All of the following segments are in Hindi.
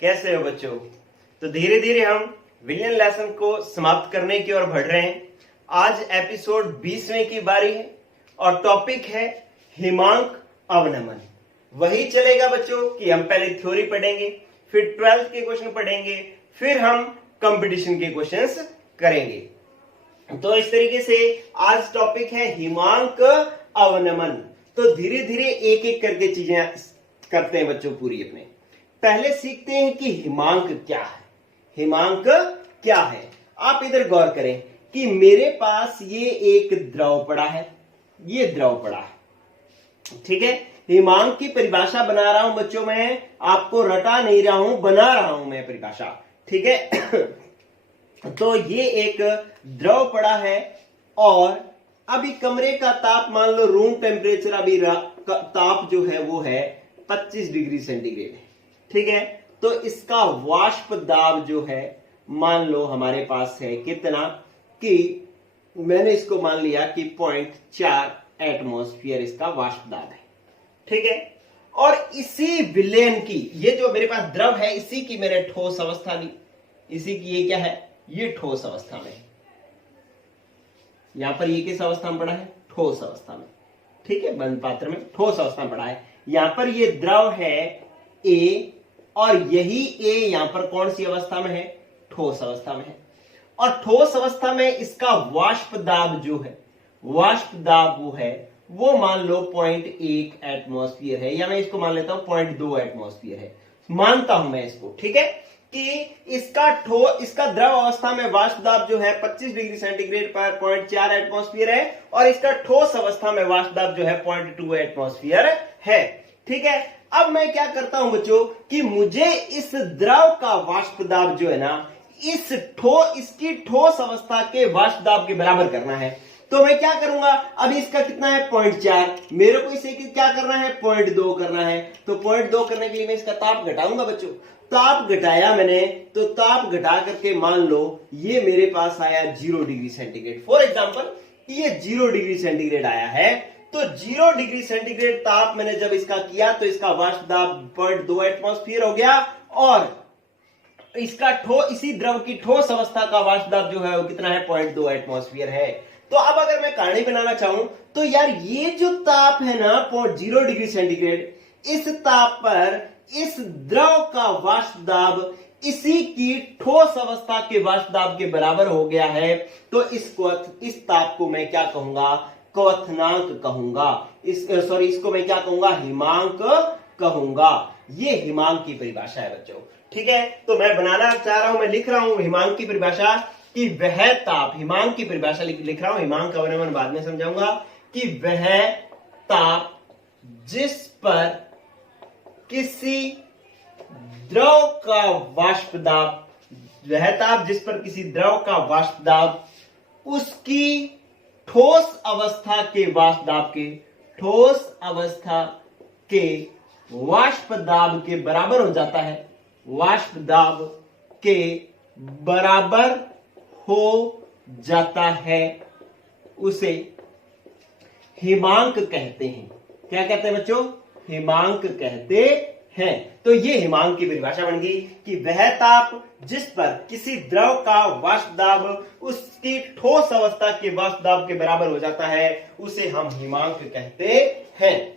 कैसे हो बच्चों। तो धीरे धीरे हम विलियन लेसन को समाप्त करने की ओर बढ़ रहे हैं। आज एपिसोड 20वें की बारी है और टॉपिक है हिमांक अवनमन। वही चलेगा बच्चों कि हम पहले थ्योरी पढ़ेंगे, फिर 12th के क्वेश्चन पढ़ेंगे, फिर हम कंपटीशन के क्वेश्चंस करेंगे। तो इस तरीके से आज टॉपिक है हिमांक अवनमन। तो धीरे धीरे एक एक करके चीजें करते हैं बच्चों पूरी अपने। पहले सीखते हैं कि हिमांक क्या है। हिमांक क्या है, आप इधर गौर करें कि मेरे पास ये एक द्रव पड़ा है, ये द्रव पड़ा है, ठीक है। हिमांक की परिभाषा बना रहा हूं बच्चों, मैं आपको रटा नहीं रहा हूं, बना रहा हूं मैं परिभाषा, ठीक है। तो ये एक द्रव पड़ा है और अभी कमरे का ताप मान लो रूम टेम्परेचर अभी ताप जो है वो है 25 डिग्री सेंटीग्रेड है, ठीक है। तो इसका वाष्प दाब जो है मान लो हमारे पास है कितना, कि मैंने इसको मान लिया कि 0.4 एटमॉस्फेयर इसका वाष्प दाब है, ठीक है। और इसी विलयन की, ये जो मेरे पास द्रव है इसी की मैंने ठोस अवस्था ली, इसी की ये क्या है, ये ठोस अवस्था में। यहां पर ये किस अवस्था में पड़ा है, ठोस अवस्था में, ठीक है। बंद पात्र में ठोस अवस्था में पड़ा है। यहां पर ये द्रव है ए और यही ए यहां पर कौन सी अवस्था में है, ठोस अवस्था में है। और ठोस अवस्था में इसका वाष्प दाब जो है, वाष्प दाब वो है वो मान लो 0.1 एटमॉस्फेयर है, या मैं इसको मान लेता हूं 0.2 एटमॉस्फेयर है, मानता हूं मैं इसको, ठीक है। कि इसका द्रव अवस्था में वाष्प दाब जो है 25 डिग्री सेंटीग्रेड पर 0.4 एटमॉस्फेयर है और इसका ठोस अवस्था में वाष्प दाब जो है 0.2 एटमॉस्फेयर है, ठीक है। अब मैं क्या करता हूं बच्चों कि मुझे इस द्रव का वाष्प दाब जो है ना इसकी ठोस अवस्था के वाष्प दाब के बराबर करना है। तो मैं क्या करूंगा, अभी इसका कितना है 0.4, मेरे को इसे क्या करना है 0.2 करना है। तो 0.2 करने के लिए मैं इसका ताप घटाऊंगा बच्चों। ताप घटाया मैंने, तो ताप घटा करके मान लो ये मेरे पास आया 0 डिग्री सेंटीग्रेड। फॉर एग्जाम्पल ये 0 डिग्री सेंटीग्रेड आया है, तो 0 डिग्री सेंटीग्रेड ताप मैंने जब इसका किया तो इसका वाष्प दाब 0.2 एटमॉस्फेयर हो गया और इसका इसी द्रव की ठोस अवस्था का वाष्प दाब जो है वो कितना है 0.2 एटमॉस्फेयर है। तो अब अगर मैं कहानी बनाना चाहूं तो यार ये जो ताप है ना 0 डिग्री सेंटीग्रेड, इस ताप पर इस द्रव का वाष्प दाब इसी की ठोस अवस्था के वाष्प दाब के बराबर हो गया है। तो इस ताप को मैं क्या कहूंगा, क्वथनांक कहूंगा। इसको मैं क्या कहूंगा, हिमांक कहूंगा। ये हिमांक की परिभाषा है बच्चों, ठीक है। तो मैं बनाना चाह रहा हूं, मैं लिख रहा हूं हिमांक की परिभाषा कि वह ताप, हिमांक की परिभाषा लिख रहा हूं, हिमांक का अवनमन बाद में समझाऊंगा, कि वह ताप जिस पर किसी द्रव का वाष्प दाब, वह ताप जिस पर किसी द्रव का वाष्प दाब उसकी ठोस अवस्था के वाष्प दाब के, ठोस अवस्था के वाष्प दाब के बराबर हो जाता है, वाष्प दाब के बराबर हो जाता है, उसे हिमांक कहते हैं। क्या कहते हैं बच्चों, हिमांक कहते हैं। तो ये हिमांक की परिभाषा बन गई कि वह ताप जिस पर किसी द्रव का वाष्प दाब उसकी ठोस अवस्था के वाष्प दाब के बराबर हो जाता है, उसे हम हिमांक कहते हैं,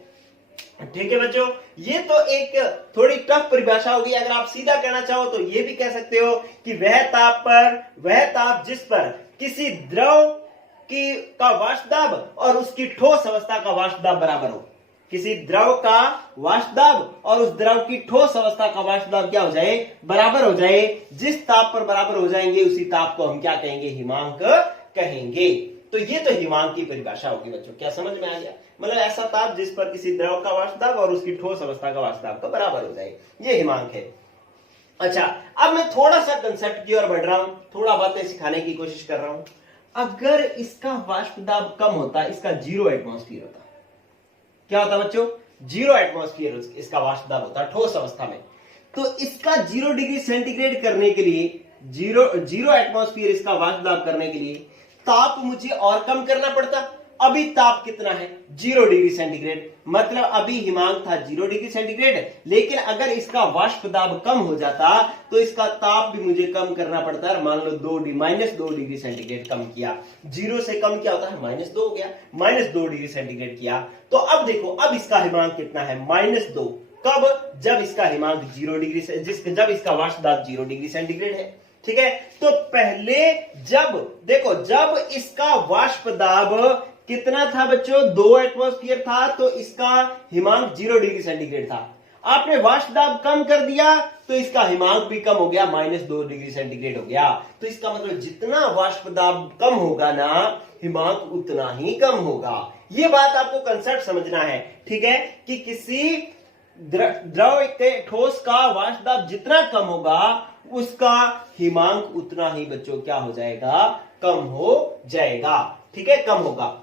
ठीक है बच्चों। ये तो एक थोड़ी टफ परिभाषा होगी। अगर आप सीधा कहना चाहो तो ये भी कह सकते हो कि वह ताप जिस पर किसी द्रव का वाष्प दाब और उसकी ठोस अवस्था का वाष्प दाब बराबर हो, किसी द्रव का वाष्प दाब और उस द्रव की ठोस अवस्था का वाष्प दाब क्या हो जाए, बराबर हो जाए। जिस ताप पर बराबर हो जाएंगे उसी ताप को हम क्या कहेंगे, हिमांक कहेंगे। तो ये तो हिमांक की परिभाषा होगी बच्चों। क्या समझ में आ गया, मतलब ऐसा ताप जिस पर किसी द्रव का वाष्प दाब और उसकी ठोस अवस्था का वाष्प दाब का बराबर हो जाए, ये हिमांक है। अच्छा, अब मैं थोड़ा सा कंसेप्ट की ओर बढ़ रहा हूं, थोड़ा बातें सिखाने की कोशिश कर रहा हूं। अगर इसका वाष्प दाब कम होता, इसका 0 एटमॉस्फेयर होता, क्या होता बच्चों, 0 एटमॉस्फेयर इसका वाष्प दाब होता ठोस अवस्था में, तो इसका 0 डिग्री सेंटीग्रेड करने के लिए, 0 एटमॉस्फेयर इसका वाष्प दाब करने के लिए ताप मुझे और कम करना पड़ता। अभी ताप कितना है 0 डिग्री सेंटीग्रेड, मतलब अभी हिमांक था 0 डिग्री सेंटीग्रेड, लेकिन अगर इसका वाष्प दाब कम हो जाता तो इसका ताप भी मुझे कम करना पड़ता है। मान लो -2 डिग्री सेंटीग्रेड कम किया, 0 से कम क्या होता है -2 हो गया, -2 डिग्री सेंटीग्रेड किया। तो अब देखो अब इसका हिमांक कितना है -2, कब, जब इसका हिमांक 0 डिग्री से जब इसका वाष्प दाब 0 डिग्री सेंटीग्रेड है। ठीक है, तो पहले जब देखो जब इसका वाष्प दाब कितना था बच्चों 2 एटमॉस्फेयर था, तो इसका हिमांक 0 डिग्री सेंटीग्रेड था। आपने वाष्प दाब कम कर दिया तो इसका हिमांक भी कम हो गया, -2 डिग्री सेंटीग्रेड हो गया। तो इसका मतलब जितना वाष्प दाब कम होगा ना हिमांक उतना ही कम होगा। यह बात आपको कंसेप्ट समझना है। ठीक है, कि किसी द्रव के ठोस का वाष्प दाब जितना कम होगा उसका हिमांक उतना ही बच्चों क्या हो जाएगा, कम हो जाएगा। ठीक है, कम होगा।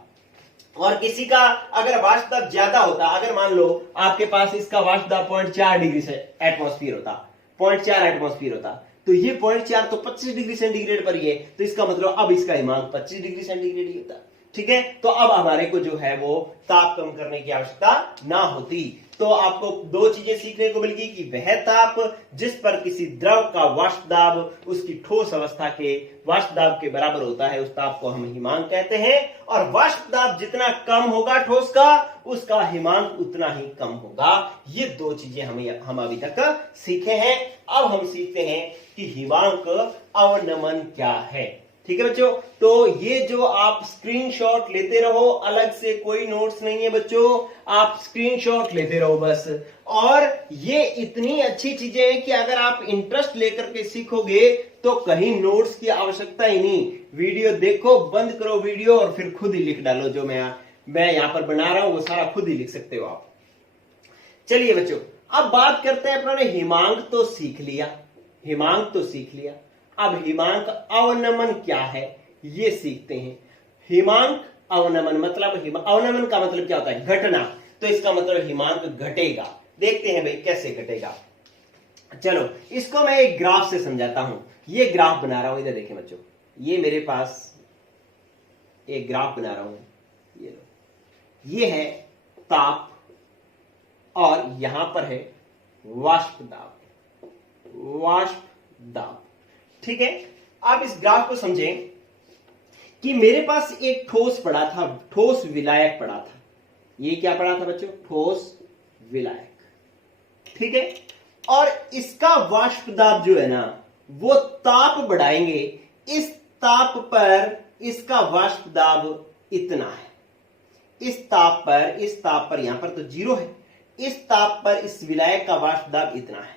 और किसी का अगर वाष्प दाब ज्यादा होता, अगर मान लो आपके पास इसका वाष्प दाब 0.4 डिग्री से एटमॉस्फेयर होता, 0.4 एटमॉस्फेयर होता, तो ये 0.4 तो 25 डिग्री सेंटीग्रेड पर ही है, तो इसका मतलब अब इसका हिमांक 25 डिग्री सेंटीग्रेड ही होता। ठीक है, तो अब हमारे को जो है वो ताप कम करने की आवश्यकता ना होती। तो आपको 2 चीजें सीखने को मिलेगी कि वह ताप जिस पर किसी द्रव का वाष्प दाब उसकी ठोस अवस्था के वाष्प दाब के बराबर होता है, उस ताप को हम हिमांक कहते हैं। और वाष्प दाब जितना कम होगा ठोस का, उसका हिमांक उतना ही कम होगा। ये 2 चीजें हम अभी तक सीखे हैं। अब हम सीखते हैं कि हिमांक अवनमन क्या है। ठीक है बच्चों, तो ये जो आप स्क्रीनशॉट लेते रहो, अलग से कोई नोट्स नहीं है बच्चों, आप स्क्रीनशॉट लेते रहो बस। और ये इतनी अच्छी चीजें हैं कि अगर आप इंटरेस्ट लेकर के सीखोगे तो कहीं नोट्स की आवश्यकता ही नहीं। वीडियो देखो, बंद करो वीडियो और फिर खुद ही लिख डालो। जो मैं यहां पर बना रहा हूं वो सारा खुद ही लिख सकते हो आप। चलिए बच्चों, अब बात करते हैं, अपने हिमांक तो सीख लिया, हिमांक तो सीख लिया, अब हिमांक अवनमन क्या है ये सीखते हैं। हिमांक अवनमन मतलब अवनमन का मतलब क्या होता है, घटना। तो इसका मतलब हिमांक घटेगा। देखते हैं भाई कैसे घटेगा। चलो इसको मैं एक ग्राफ से समझाता हूं। ये ग्राफ बना रहा हूं, इधर देखें बच्चों, ये मेरे पास एक ग्राफ बना रहा हूं, ये लो, ये है ताप और यहां पर है वाष्प दाब, वाष्प दाब। ठीक है, आप इस ग्राफ को समझें कि मेरे पास एक ठोस पड़ा था, ठोस विलायक पड़ा था। ये क्या पड़ा था बच्चों, ठोस विलायक। ठीक है, और इसका वाष्प दाब जो है ना वो ताप बढ़ाएंगे, इस ताप पर इसका वाष्प दाब इतना है, इस ताप पर यहां पर तो 0 है, इस ताप पर इस विलायक का वाष्प दाब इतना है।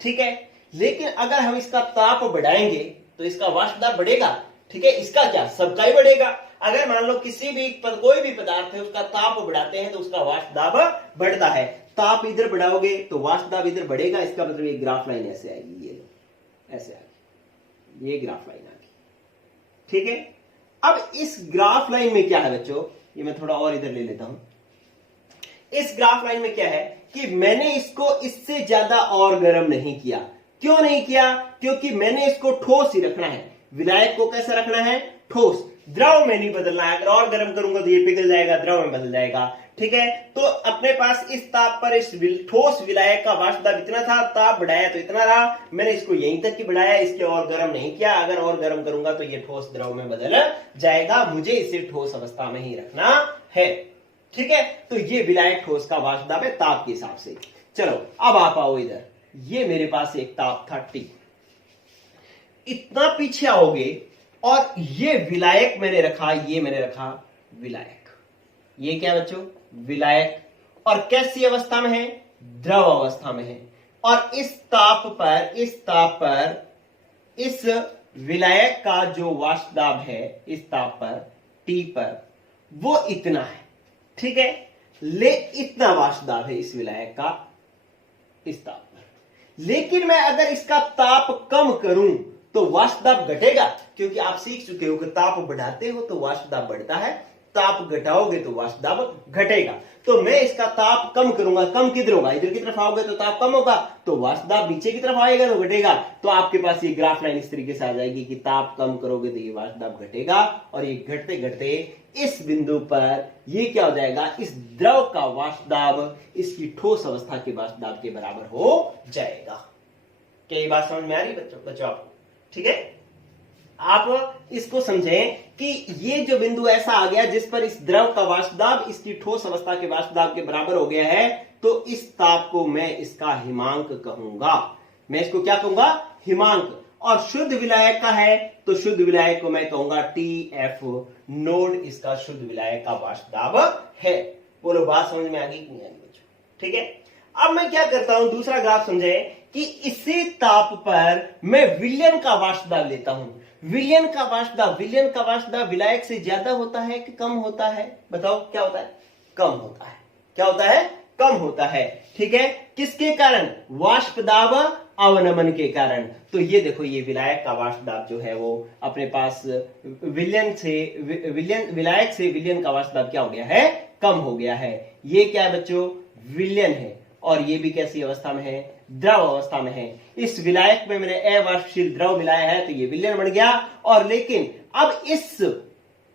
ठीक है, लेकिन अगर हम इसका ताप बढ़ाएंगे तो इसका वाष्प दाब बढ़ेगा। ठीक है, इसका क्या, सबका ही बढ़ेगा। अगर मान लो किसी भी कोई भी पदार्थ है उसका ताप बढ़ाते हैं तो उसका वाष्प दाब बढ़ता है। ताप इधर बढ़ाओगे तो वाष्प दाब इधर बढ़ेगा। इसका मतलब ये ग्राफ लाइन ऐसे आएगी, ये लो ऐसे आएगी, ये ग्राफ लाइन आ गई। ठीक है, अब इस ग्राफ लाइन में क्या है बच्चों, ये मैं थोड़ा और इधर ले लेता हूं। इस ग्राफ लाइन में क्या है कि मैंने इसको इससे ज्यादा और गर्म नहीं किया। क्यों नहीं किया, क्योंकि मैंने इसको ठोस ही रखना है। विलायक को कैसे रखना है, ठोस, द्रव में नहीं बदलना है। अगर और गर्म करूंगा तो ये पिघल जाएगा, द्रव में बदल जाएगा। ठीक है, तो अपने पास इस ताप पर इस ठोस विलायक का वाष्प दाब इतना था, ताप बढ़ाया तो इतना रहा, मैंने इसको यहीं तक ही बढ़ाया, इसके और गर्म नहीं किया। अगर और गर्म करूंगा तो ये ठोस द्रव में बदल जाएगा, मुझे इसे ठोस अवस्था में ही रखना है। ठीक है, तो ये विलायक ठोस का वाष्प दाब है ताप के हिसाब से। चलो अब आप आओ इधर, ये मेरे पास एक ताप था T, इतना पीछे आओगे और ये विलायक मैंने रखा, ये मैंने रखा विलायक। ये क्या बच्चों, विलायक, और कैसी अवस्था में है, द्रव अवस्था में है। और इस ताप पर इस विलायक का जो वाष्प दाब है इस ताप पर T पर वो इतना है। ठीक है, ले इतना वाष्प दाब है इस विलायक का इस ताप पर। लेकिन मैं अगर इसका ताप कम करूं तो वाष्प दाब घटेगा, क्योंकि आप सीख चुके हो कि ताप बढ़ाते हो तो वाष्प दाब बढ़ता है, ताप घटाओगे तो वाष्प दाब घटेगा। तो मैं इसका ताप कम करूंगा, कम किधर होगा, इधर की तरफ आओगे तो ताप कम होगा, तो वाष्प दाब नीचे की तरफ आएगा तो घटेगा। तो आपके पास ये ग्राफ लाइन इस तरीके से आ जाएगी कि ताप कम करोगे तो ये वाष्प दाब घटेगा, और ये घटते घटते इस बिंदु पर ये क्या हो जाएगा, इस द्रव का वाष्प दाब इसकी ठोस अवस्था के वाष्प दाब के बराबर हो जाएगा। क्या ये बात समझ में आ रही बच्चों आपको? ठीक है, आप इसको समझें कि ये जो बिंदु ऐसा आ गया जिस पर इस द्रव का वाष्प दाब इसकी ठोस अवस्था के वाष्प दाब के बराबर हो गया है, तो इस ताप को मैं इसका हिमांक कहूंगा। मैं इसको क्या कहूंगा, हिमांक। और शुद्ध विलायक का है तो शुद्ध विलायक को मैं कहूंगा TF नोड, इसका शुद्ध विलायक का वाष्प दाब है। बोलो बात समझ में आ गई कि नहीं आ गई बच्चों? ठीक है, अब मैं क्या करता हूं, दूसरा ग्राफ समझे कि इसी ताप पर मैं विलयन का वाष्प दाब लेता हूं। विलयन का वाष्प दाब विलायक से ज्यादा होता है कि कम होता है? बताओ क्या होता है, कम होता है। क्या होता है, कम होता है। ठीक है, किसके कारण, वाष्प दाब अवनमन के कारण। तो ये देखो, ये विलायक का वाष्प दाब जो है वो अपने पास विलयन से विलयन का वाष्प दाब क्या हो गया है, कम हो गया है। ये क्या है बच्चों, विलयन है, और ये भी कैसी अवस्था में है, द्रव अवस्था में है। इस विलायक में मैंने अवाष्पशील द्रव मिलाया है तो ये विलयन बन गया। और लेकिन अब इस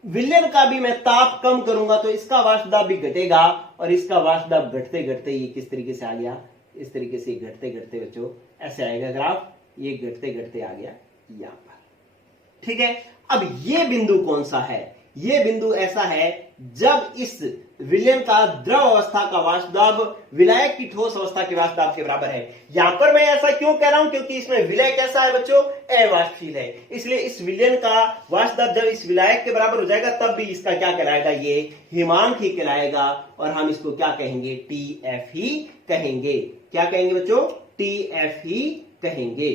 विलयन का भी मैं ताप कम करूंगा तो इसका वाष्प दाब भी घटेगा, और इसका वाष्प दाब घटते घटते ये किस तरीके से आ गया, इस तरीके से घटते घटते बच्चों ऐसे आएगा ग्राफ, ये घटते घटते आ गया यहां पर। ठीक है, अब ये बिंदु कौन सा है, ये बिंदु ऐसा है जब इस विलयन का द्रव अवस्था का वाष्प दाब विलायक की ठोस अवस्था के वाष्प दाब के बराबर है। यहां पर मैं ऐसा क्यों कह रहा हूं, क्योंकि इसमें विलय कैसा है बच्चों, अवाष्पशील है। इसलिए इस विलयन का वाष्प दाब जब इस विलायक के बराबर हो जाएगा तब भी इसका क्या कहलाएगा, ये हिमांक ही कहलाएगा, और हम इसको क्या कहेंगे, TF ही कहेंगे। क्या कहेंगे बच्चों, TF ही कहेंगे।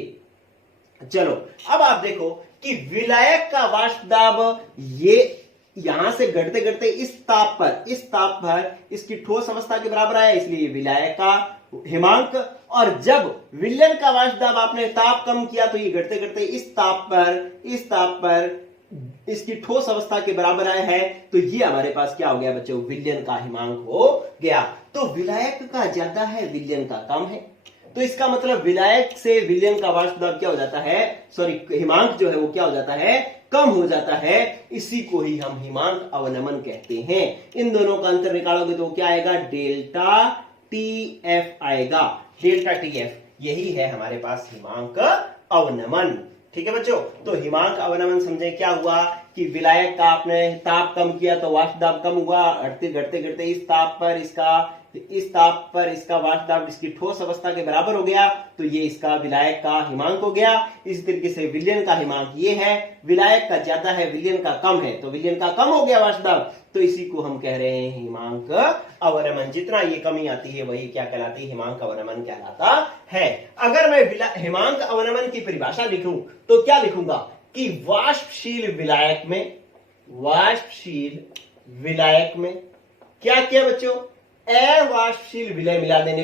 चलो अब आप देखो कि विलायक का वाष्प दाब ये यहां से घटते घटते इस ताप पर इसकी ठोस अवस्था के बराबर आया, इसलिए विलायक का हिमांक। और जब विलयन का वाष्प दाब आपने ताप कम किया तो ये घटते घटते इस ताप पर इसकी ठोस अवस्था के बराबर आया है, तो ये हमारे पास क्या हो गया बच्चों, विलयन का हिमांक हो गया। तो विलायक का ज्यादा है, विलयन का कम है, तो इसका मतलब विलायक से विलयन का वाष्प दाब क्या हो जाता है, हिमांक जो है वो क्या हो जाता है, कम हो जाता है। इसी को ही हम हिमांक अवनमन कहते हैं। इन दोनों का अंतर निकालोगे तो क्या आएगा, डेल्टा TF आएगा। डेल्टा TF यही है हमारे पास हिमांक अवनमन। ठीक है बच्चों, तो हिमांक अवनमन समझे क्या हुआ कि विलायक का आपने ताप कम किया तो वाष्प दाब कम हुआ, घटते घटते इस ताप पर इसका वाष्प दाब इसकी ठोस अवस्था के बराबर हो गया, तो ये इसका विलायक का हिमांक हो गया। इसी तरीके से विलयन का हिमांक ये है, विलायक का ज्यादा है, विलयन का कम है, तो विलयन का कम हो गया वाष्प दाब, तो इसी को हम कह रहे हैं हिमांक अवनमन। जितना ये कमी आती है वही क्या कहलाती है, हिमांक अवनमन कहलाता है। अगर मैं हिमांक अवनमन की परिभाषा लिखूं तो क्या लिखूंगा कि वाष्पशील विलायक में क्या किया बच्चों, अवाष्पशील विलय मिला देने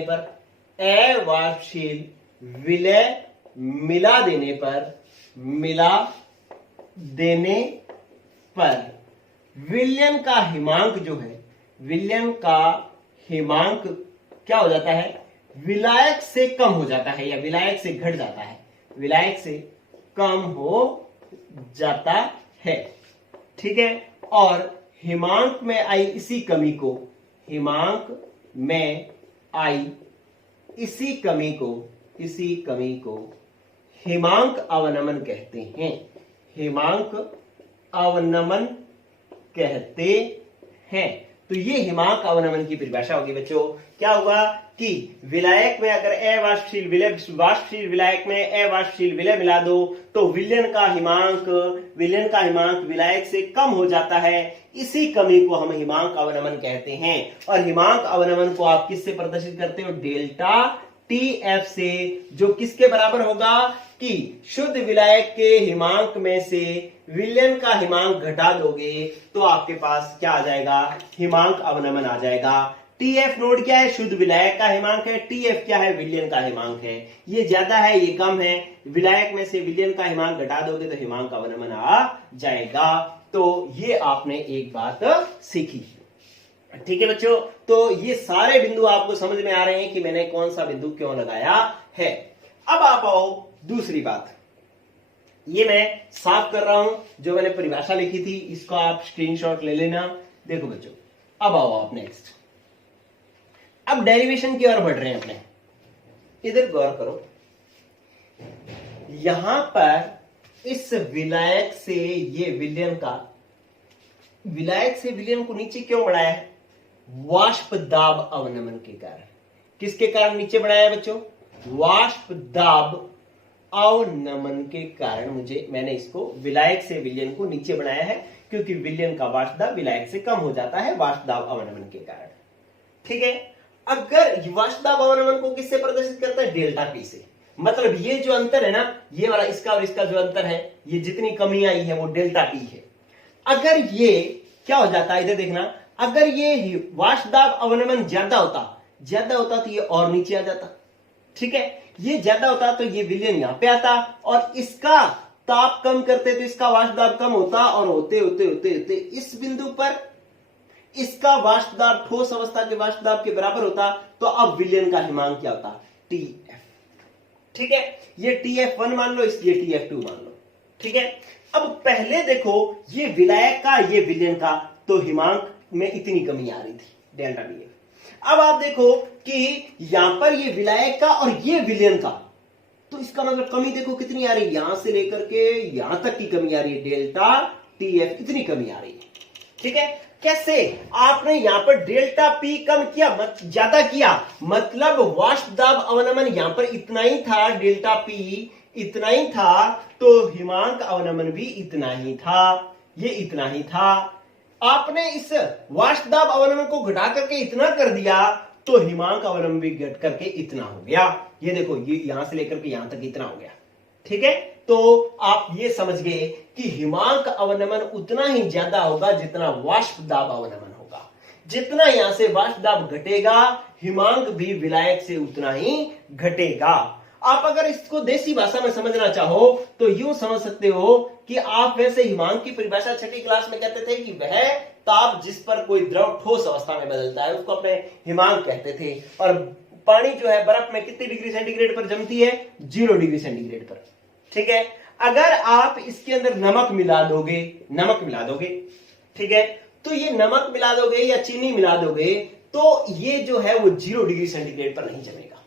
पर विलयन का हिमांक जो है, विलयन का हिमांक क्या हो जाता है, विलायक से कम हो जाता है या विलायक से घट जाता है, विलायक से कम हो जाता है। ठीक है, और हिमांक में आई इसी कमी को, इसी कमी को हिमांक अवनमन कहते हैं, हिमांक अवनमन कहते हैं। तो ये हिमांक अवनमन की परिभाषा होगी बच्चों। क्या होगा कि विलायक में अगर वाष्पशील विलायक में अवाष्पशील विलय मिला दो तो विलयन का हिमांक विलायक से कम हो जाता है। इसी कमी को हम हिमांक अवनमन कहते हैं। और हिमांक अवनमन को आप किससे प्रदर्शित करते हो, डेल्टा TF से, जो किसके बराबर होगा कि शुद्ध विलायक के हिमांक में से विलयन का हिमांक घटा दोगे तो आपके पास क्या आ जाएगा, हिमांक अवनमन आ जाएगा। TF नोड क्या है, शुद्ध विलायक का हिमांक है, TF क्या है, विलयन का हिमांक है। ये ज्यादा है ये कम है, विलायक में से विलयन का हिमांक घटा दोगे तो हिमांक अवनमन आ जाएगा। तो ये आपने एक बात सीखी। ठीक है बच्चों, तो ये सारे बिंदु आपको समझ में आ रहे हैं कि मैंने कौन सा बिंदु क्यों लगाया है। अब आप आओ दूसरी बात, ये मैं साफ कर रहा हूं, जो मैंने परिभाषा लिखी थी इसको आप स्क्रीनशॉट ले लेना। देखो बच्चों, अब आओ आप नेक्स्ट, अब डेरिवेशन की ओर बढ़ रहे हैं अपने। इधर गौर करो, यहां पर इस विलायक से ये विलयन का, विलायक से विलयन को नीचे क्यों बढ़ाया है? वाष्प दाब अवनमन के कारण। किसके कारण नीचे बढ़ाया है बच्चों? वाष्प दाब अवनमन के कारण मैंने इसको विलायक से विलयन को नीचे बनाया है, क्योंकि विलयन का वाष्प दाब विलायक से कम हो जाता है वाष्प दाब अवनमन के कारण। ठीक है, अगर वाष्प दाब अवनमन को किससे प्रदर्शित करता है? डेल्टा पी से। मतलब ये जो अंतर है ना, ये वाला इसका और इसका जो अंतर है, ये जितनी कमी आई है वो डेल्टा पी है। अगर ये क्या हो जाता है, इधर देखना, अगर ये वाष्प दाब अवनमन ज्यादा होता तो ये और नीचे आ जाता। ठीक है, ये ज्यादा होता तो ये विलयन यहां पे आता और इसका ताप कम करते तो इसका वाष्प दाब कम होता, और होते होते होते होते इस बिंदु पर इसका वाष्प दाब ठोस अवस्था के वाष्प दाब के बराबर होता। तो अब विलयन का हिमांक क्या होता? TF। ठीक है, ये TF1 मान लो, इसलिए TF2 मान लो। ठीक है, अब पहले देखो ये विलायक का ये विलयन का, तो हिमांक में इतनी कमी आ रही थी डेल्टा BF। अब आप देखो कि यहां पर ये विलायक का और ये विलयन का, तो इसका मतलब कमी देखो कितनी आ रही है, यहां से लेकर के यहां तक की कमी आ रही है, डेल्टा TF इतनी कमी आ रही है। ठीक है, कैसे? आपने यहां पर डेल्टा P कम किया, ज्यादा किया, मतलब वाष्प दाब अवनमन यहां पर इतना ही था, डेल्टा P इतना ही था, तो हिमांक अवनमन भी इतना ही था, ये इतना ही था। आपने इस वाष्प दाब अवनमन को घटा करके इतना कर दिया, तो हिमांक अवनमन भी घट करके इतना हो गया। ये देखो, ये यहां से लेकर के यहां तक इतना हो गया। ठीक है, तो आप ये समझ गए कि हिमांक अवनमन उतना ही ज्यादा होगा जितना वाष्प दाब अवनमन होगा। जितना यहां से वाष्प दाब घटेगा, हिमांक भी विलायक से उतना ही घटेगा। आप अगर इसको देसी भाषा में समझना चाहो तो यूं समझ सकते हो कि आप वैसे हिमांक की परिभाषा छठी क्लास में कहते थे कि वह ताप जिस पर कोई द्रव ठोस अवस्था में बदलता है उसको अपने हिमांक कहते थे। और पानी जो है बर्फ में कितनी डिग्री सेंटीग्रेड पर जमती है? 0 डिग्री सेंटीग्रेड पर। ठीक है, अगर आप इसके अंदर नमक मिला दोगे, ठीक है, तो ये नमक मिला दोगे या चीनी मिला दोगे, तो ये जो है वो 0 डिग्री सेंटीग्रेड पर नहीं जमेगा।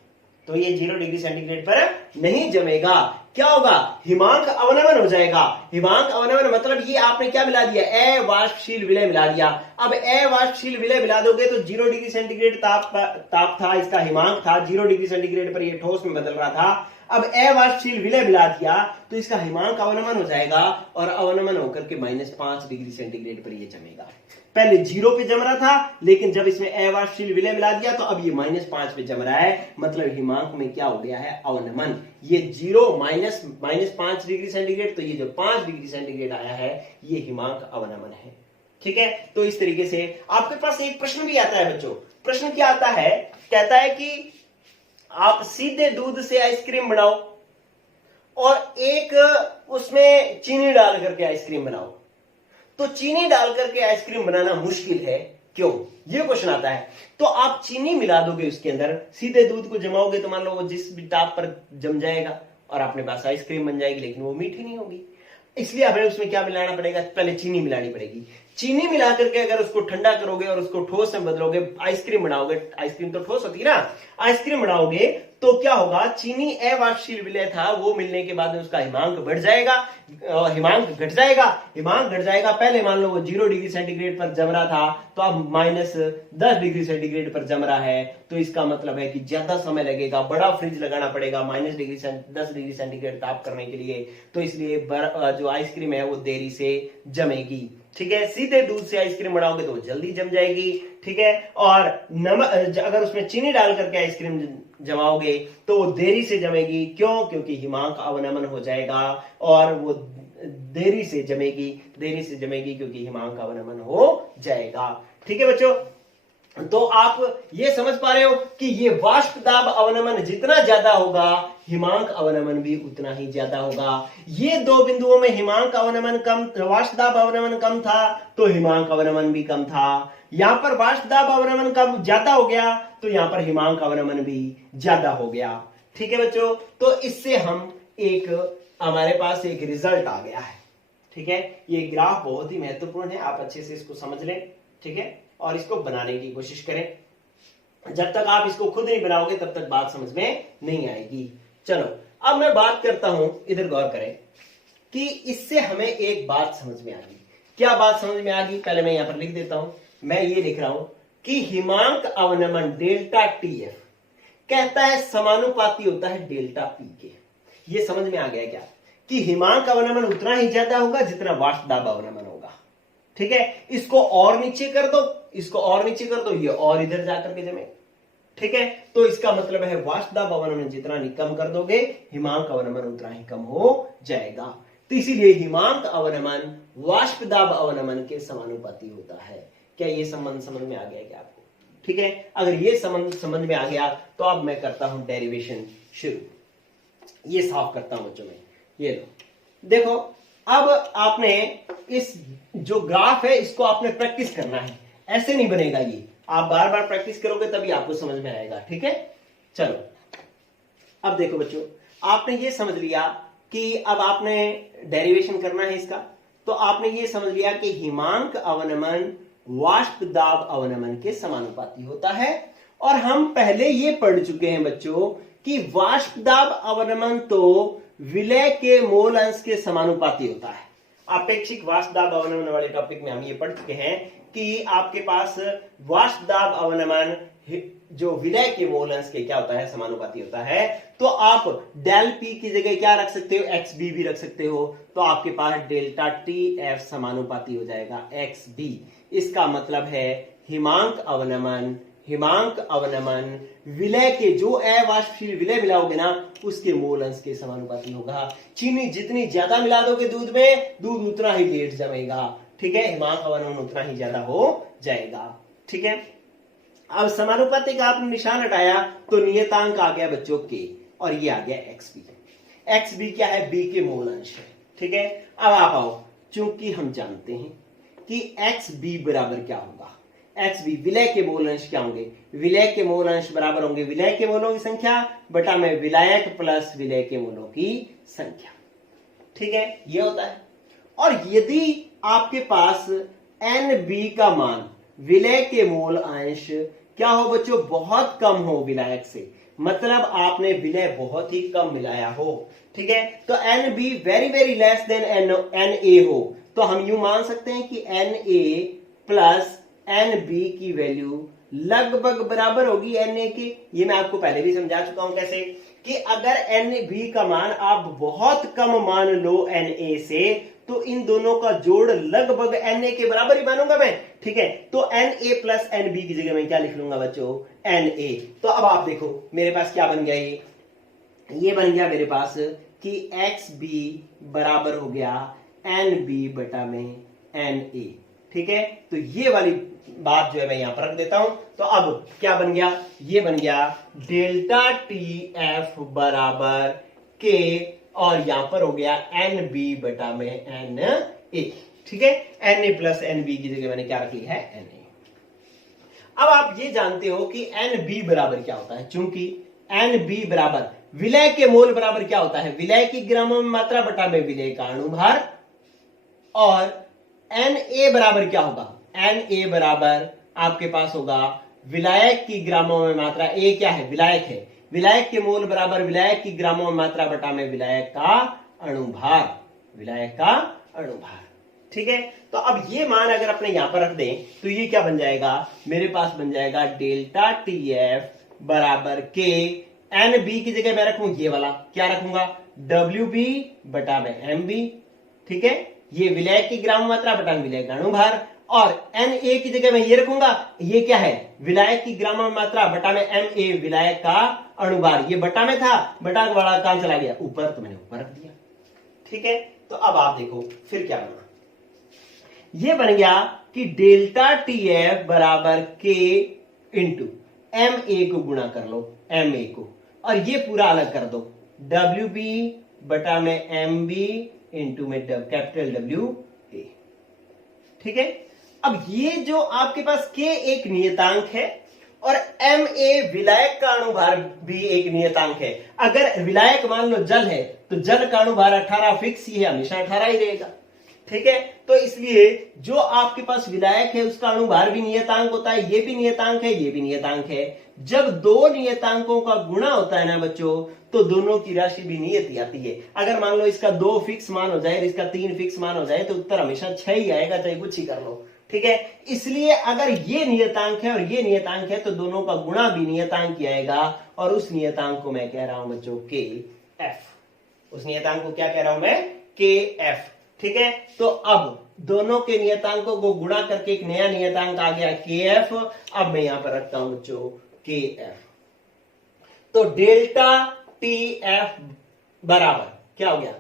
तो ये 0 डिग्री सेंटीग्रेड पर नहीं जमेगा। क्या होगा? हिमांक अवनमन हो जाएगा। हिमांक अवनमन मतलब ये आपने क्या मिला दिया? अवाष्पशील विलय मिला दिया। अब अवाष्पशील विलय मिला दोगे तो 0 डिग्री सेंटीग्रेड ताप था, इसका हिमांक था 0 डिग्री सेंटीग्रेड पर, ये ठोस में बदल रहा था। अब अवाष्पशील विलय मिला दिया तो इसका हिमांक अवनमन हो जाएगा और अवनमन होकर के -5 डिग्री सेंटीग्रेड पर ये जमेगा। पहले 0 पे जम रहा था, लेकिन जब इसमें अवाष्पशील विलय मिला दिया तो अब ये -5 पे जम रहा है। मतलब हिमांक में क्या हो गया है? अवनमन। ये 0 -5 डिग्री सेंटीग्रेड, तो ये जो 5 डिग्री सेंटीग्रेड आया है ये हिमांक अवनमन है। ठीक है, तो इस तरीके से आपके पास एक प्रश्न भी आता है बच्चों। प्रश्न क्या आता है? कहता है कि आप सीधे दूध से आइसक्रीम बनाओ और एक उसमें चीनी डाल करके आइसक्रीम बनाओ। तो चीनी डाल करके आइसक्रीम बनाना मुश्किल है, क्यों? ये क्वेश्चन आता है। तो आप चीनी मिला दोगे उसके अंदर, सीधे दूध को जमाओगे तो मान लो वो जिस भी ताप पर जम जाएगा और अपने पास आइसक्रीम बन जाएगी, लेकिन वो मीठी नहीं होगी। इसलिए हमें उसमें क्या मिलाना पड़ेगा? पहले चीनी मिलानी पड़ेगी। चीनी मिला करके अगर उसको ठंडा करोगे और उसको ठोस में बदलोगे, आइसक्रीम बनाओगे, आइसक्रीम तो ठोस होती है ना, आइसक्रीम बनाओगे तो क्या होगा? चीनी अवाष्पशील विलय था, वो मिलने के बाद उसका हिमांक बढ़ जाएगा, हिमांक घट जाएगा। हिमांक घट जाएगा, पहले मान लो वो 0 डिग्री सेंटीग्रेड पर जम रहा था, तो अब -10 डिग्री सेंटीग्रेड पर जम रहा है। तो इसका मतलब है कि ज्यादा समय लगेगा, बड़ा फ्रिज लगाना पड़ेगा -10 डिग्री सेंटीग्रेड ताप करने के लिए। तो इसलिए जो आइसक्रीम है वो देरी से जमेगी। ठीक है, सीधे दूध से आइसक्रीम बनाओगे तो जल्दी जम जाएगी। ठीक है, और नमक अगर उसमें चीनी डाल करके आइसक्रीम जमाओगे तो वो देरी से जमेगी। क्यों? क्योंकि हिमांक अवनमन हो जाएगा और वो देरी से जमेगी क्योंकि हिमांक अवनमन हो जाएगा। ठीक है बच्चों, तो आप ये समझ पा रहे हो कि ये वाष्प दाब अवनमन जितना ज्यादा होगा हिमांक अवनमन भी उतना ही ज्यादा होगा। ये दो बिंदुओं में हिमांक अवनमन कम, वाष्प दाब अवनमन कम था तो हिमांक अवनमन भी कम था। यहां पर वाष्प दाब अवनमन कम ज्यादा हो गया तो यहां पर हिमांक अवनमन भी ज्यादा हो गया। ठीक है बच्चों, तो इससे हम एक हमारे पास एक रिजल्ट आ गया है। ठीक है, ये ग्राफ बहुत ही महत्वपूर्ण है, आप अच्छे से इसको समझ लें। ठीक है, और इसको बनाने की कोशिश करें। जब तक आप इसको खुद नहीं बनाओगे तब तक बात समझ में नहीं आएगी। चलो अब मैं बात करता हूं, इधर गौर करें कि इससे हमें एक बात समझ में आ गई। क्या बात समझ में आ गई, पहले मैं यहां पर लिख देता हूं। मैं ये लिख रहा हूं कि हिमांक अवनमन डेल्टा टीएफ कहता है समानुपाती होता है डेल्टा पी के। ये समझ में आ गया क्या कि हिमांक अवनमन उतना ही ज्यादा होगा जितना वाष्प दाब अवनमन होगा। ठीक है, इसको और नीचे कर दो, इसको और नीचे कर दो, ये और इधर जाकर के जमे। ठीक है, तो इसका मतलब है वाष्प दाब अवनमन जितना कम कर दोगे हिमांक अवनमन उतना ही कम हो जाएगा। तो इसीलिए हिमांक अवनमन वाष्प दाब अवनमन के समानुपाती होता है। क्या ये संबंध समझ में आ गया क्या आपको? ठीक है, अगर ये संबंध समझ में आ गया तो अब मैं करता हूं डेरिवेशन शुरू। ये साफ करता हूं बच्चों में, ये लो देखो। अब आपने इस जो ग्राफ है इसको आपने प्रैक्टिस करना है, ऐसे नहीं बनेगा ये, आप बार बार प्रैक्टिस करोगे तभी आपको समझ में आएगा। ठीक है, चलो अब देखो बच्चों, आपने ये समझ लिया कि अब आपने डेरिवेशन करना है इसका। तो आपने ये समझ लिया कि हिमांक अवनमन वाष्प दाब अवनमन के समानुपाती होता है। और हम पहले ये पढ़ चुके हैं बच्चों कि वाष्प दाब अवनमन तो विलय के मोल अंश के समानुपाती होता है। अपेक्षिक वाष्प दाब अवनमन वाले टॉपिक में हम ये पढ़ चुके हैं कि आपके पास वाष्प दाब अवनमन जो विलय के मोल अंश के क्या होता है, समानुपाती होता है। तो आप डेल पी की जगह क्या रख सकते हो, एक्स बी भी रख सकते हो। तो आपके पास डेल्टा टी एफ समानुपाती हो जाएगा एक्स बी। इसका मतलब है हिमांक अवनमन विलय के जो अवाष्पशील विलय मिलाओगे ना उसके मोल अंश के समानुपाती होगा। चीनी जितनी ज्यादा मिला दोगे दूध में, दूध उतना ही लेट जमेगा। ठीक है, हिमांक अवनमन उतना ही ज्यादा हो जाएगा। ठीक है, अब समानुपाती का आपने निशान हटाया तो नियतांक आ गया बच्चों के, और ये आ गया एक्स बी। एक्स बी क्या है, बी के मोल अंश है। ठीक है, अब आप आओ, चूंकि हम जानते हैं कि एक्स बी बराबर क्या होगा, एक्स बी विलय के मोल अंश क्या होंगे, विलय के मोल अंश बराबर होंगे विलय के मोलों की संख्या बटा में विलायक प्लस विलय के मोलों की संख्या। ठीक है, ये होता है। और यदि आपके पास एन बी का मान विलय के मोल अंश क्या हो बच्चों, बहुत कम हो विलायक से, मतलब आपने विलय बहुत ही कम मिलाया हो। ठीक है, तो n b very very less than n a हो, तो हम यूं मान सकते हैं कि n a plus n b की वैल्यू लगभग बराबर होगी एन ए के। ये मैं आपको पहले भी समझा चुका हूं कैसे, कि अगर एन बी का मान आप बहुत कम मान लो एन ए से, तो इन दोनों का जोड़ लगभग एन ए के बराबर ही मानूंगा मैं। ठीक है, तो n a plus n b की जगह मैं क्या लिख लूंगा बच्चों, एन ए। तो अब आप देखो मेरे पास क्या बन गया, ये बन गया मेरे पास कि एक्स बी बराबर हो गया एन बी बटा में एन ए। ठीक है, तो ये वाली बात जो है मैं यहां पर रख देता हूं। तो अब क्या बन गया, ये बन गया डेल्टा टी एफ बराबर के, और यहां पर हो गया एन बी बटा में एन ए। ठीक है, n a plus n b की जगह मैंने क्या रख लिया है, एन ए। अब आप ये जानते हो कि एन बी बराबर क्या होता है, चूंकि एन बी बराबर विलय के मोल बराबर क्या होता है, विलय की ग्रामों में मात्रा बटा में विलय का अणुभार। और एन ए बराबर क्या होगा, एन ए बराबर आपके पास होगा विलायक की ग्रामों में मात्रा, ए क्या है, विलायक है, विलायक के मोल बराबर विलायक की ग्रामों में मात्रा बटा में विलायक का अणुभार, विलायक का अणुभार। ठीक है, तो अब ये मान अगर अपने यहां पर रख दें तो ये क्या बन जाएगा, मेरे पास बन जाएगा डेल्टा टी एफ बराबर के, एन बी की जगह मैं रखूं ये वाला, क्या रखूंगा, डब्ल्यू बी बटा में एम बी। ठीक है, ये विलय की ग्राम मात्रा बटा विलय का अणुभार, और एन ए की जगह मैं ये रखूंगा, ये क्या है, विलायक की ग्राम मात्रा बटा में एम ए विलायक का अणुभार। ये बटा में था, बटा का बड़ा कहां चला गया, ऊपर, तो मैंने ऊपर रख दिया। ठीक है, तो अब आप देखो फिर क्या बना, ये बन गया कि डेल्टा टी एफ बराबर के इंटू एम ए को गुणा कर लो, एम ए को, और ये पूरा अलग कर दो, डब्ल्यू बी बटा में एम बी इंटू में कैपिटल डब्ल्यू ए। ठीक है, अब ये जो आपके पास के एक नियतांक है और एम ए विलायक का अणुभार भी एक नियतांक है। अगर विलायक मान लो जल है तो जल का अणुभार 18 फिक्स ही है, हमेशा 18 ही रहेगा। ठीक है, तो इसलिए जो आपके पास विलायक है उसका अणुभार भी नियतांक होता है, ये भी नियतांक है, ये भी नियतांक है। जब दो नियतांकों का गुणा होता है ना बच्चों, तो दोनों की राशि भी नियति आती है। अगर मान लो इसका 2 फिक्स मान हो जाए, इसका 3 फिक्स मान हो जाए, तो उत्तर हमेशा 6 ही आएगा, चाहे कुछ ही कर लो। ठीक है, इसलिए अगर ये नियतांक है और ये नियतांक है तो दोनों का गुणा भी नियतांक ही आएगा, और उस नियतांक को मैं कह रहा हूं बच्चों के एफ। उस नियतांक को क्या कह रहा हूं मैं? के एफ। ठीक है, तो अब दोनों के नियतांकों को गुणा करके एक नया नियतांक आ गया के एफ। अब मैं यहां पर रखता हूं बच्चों के एफ। तो डेल्टा टी एफ बराबर क्या हो गया?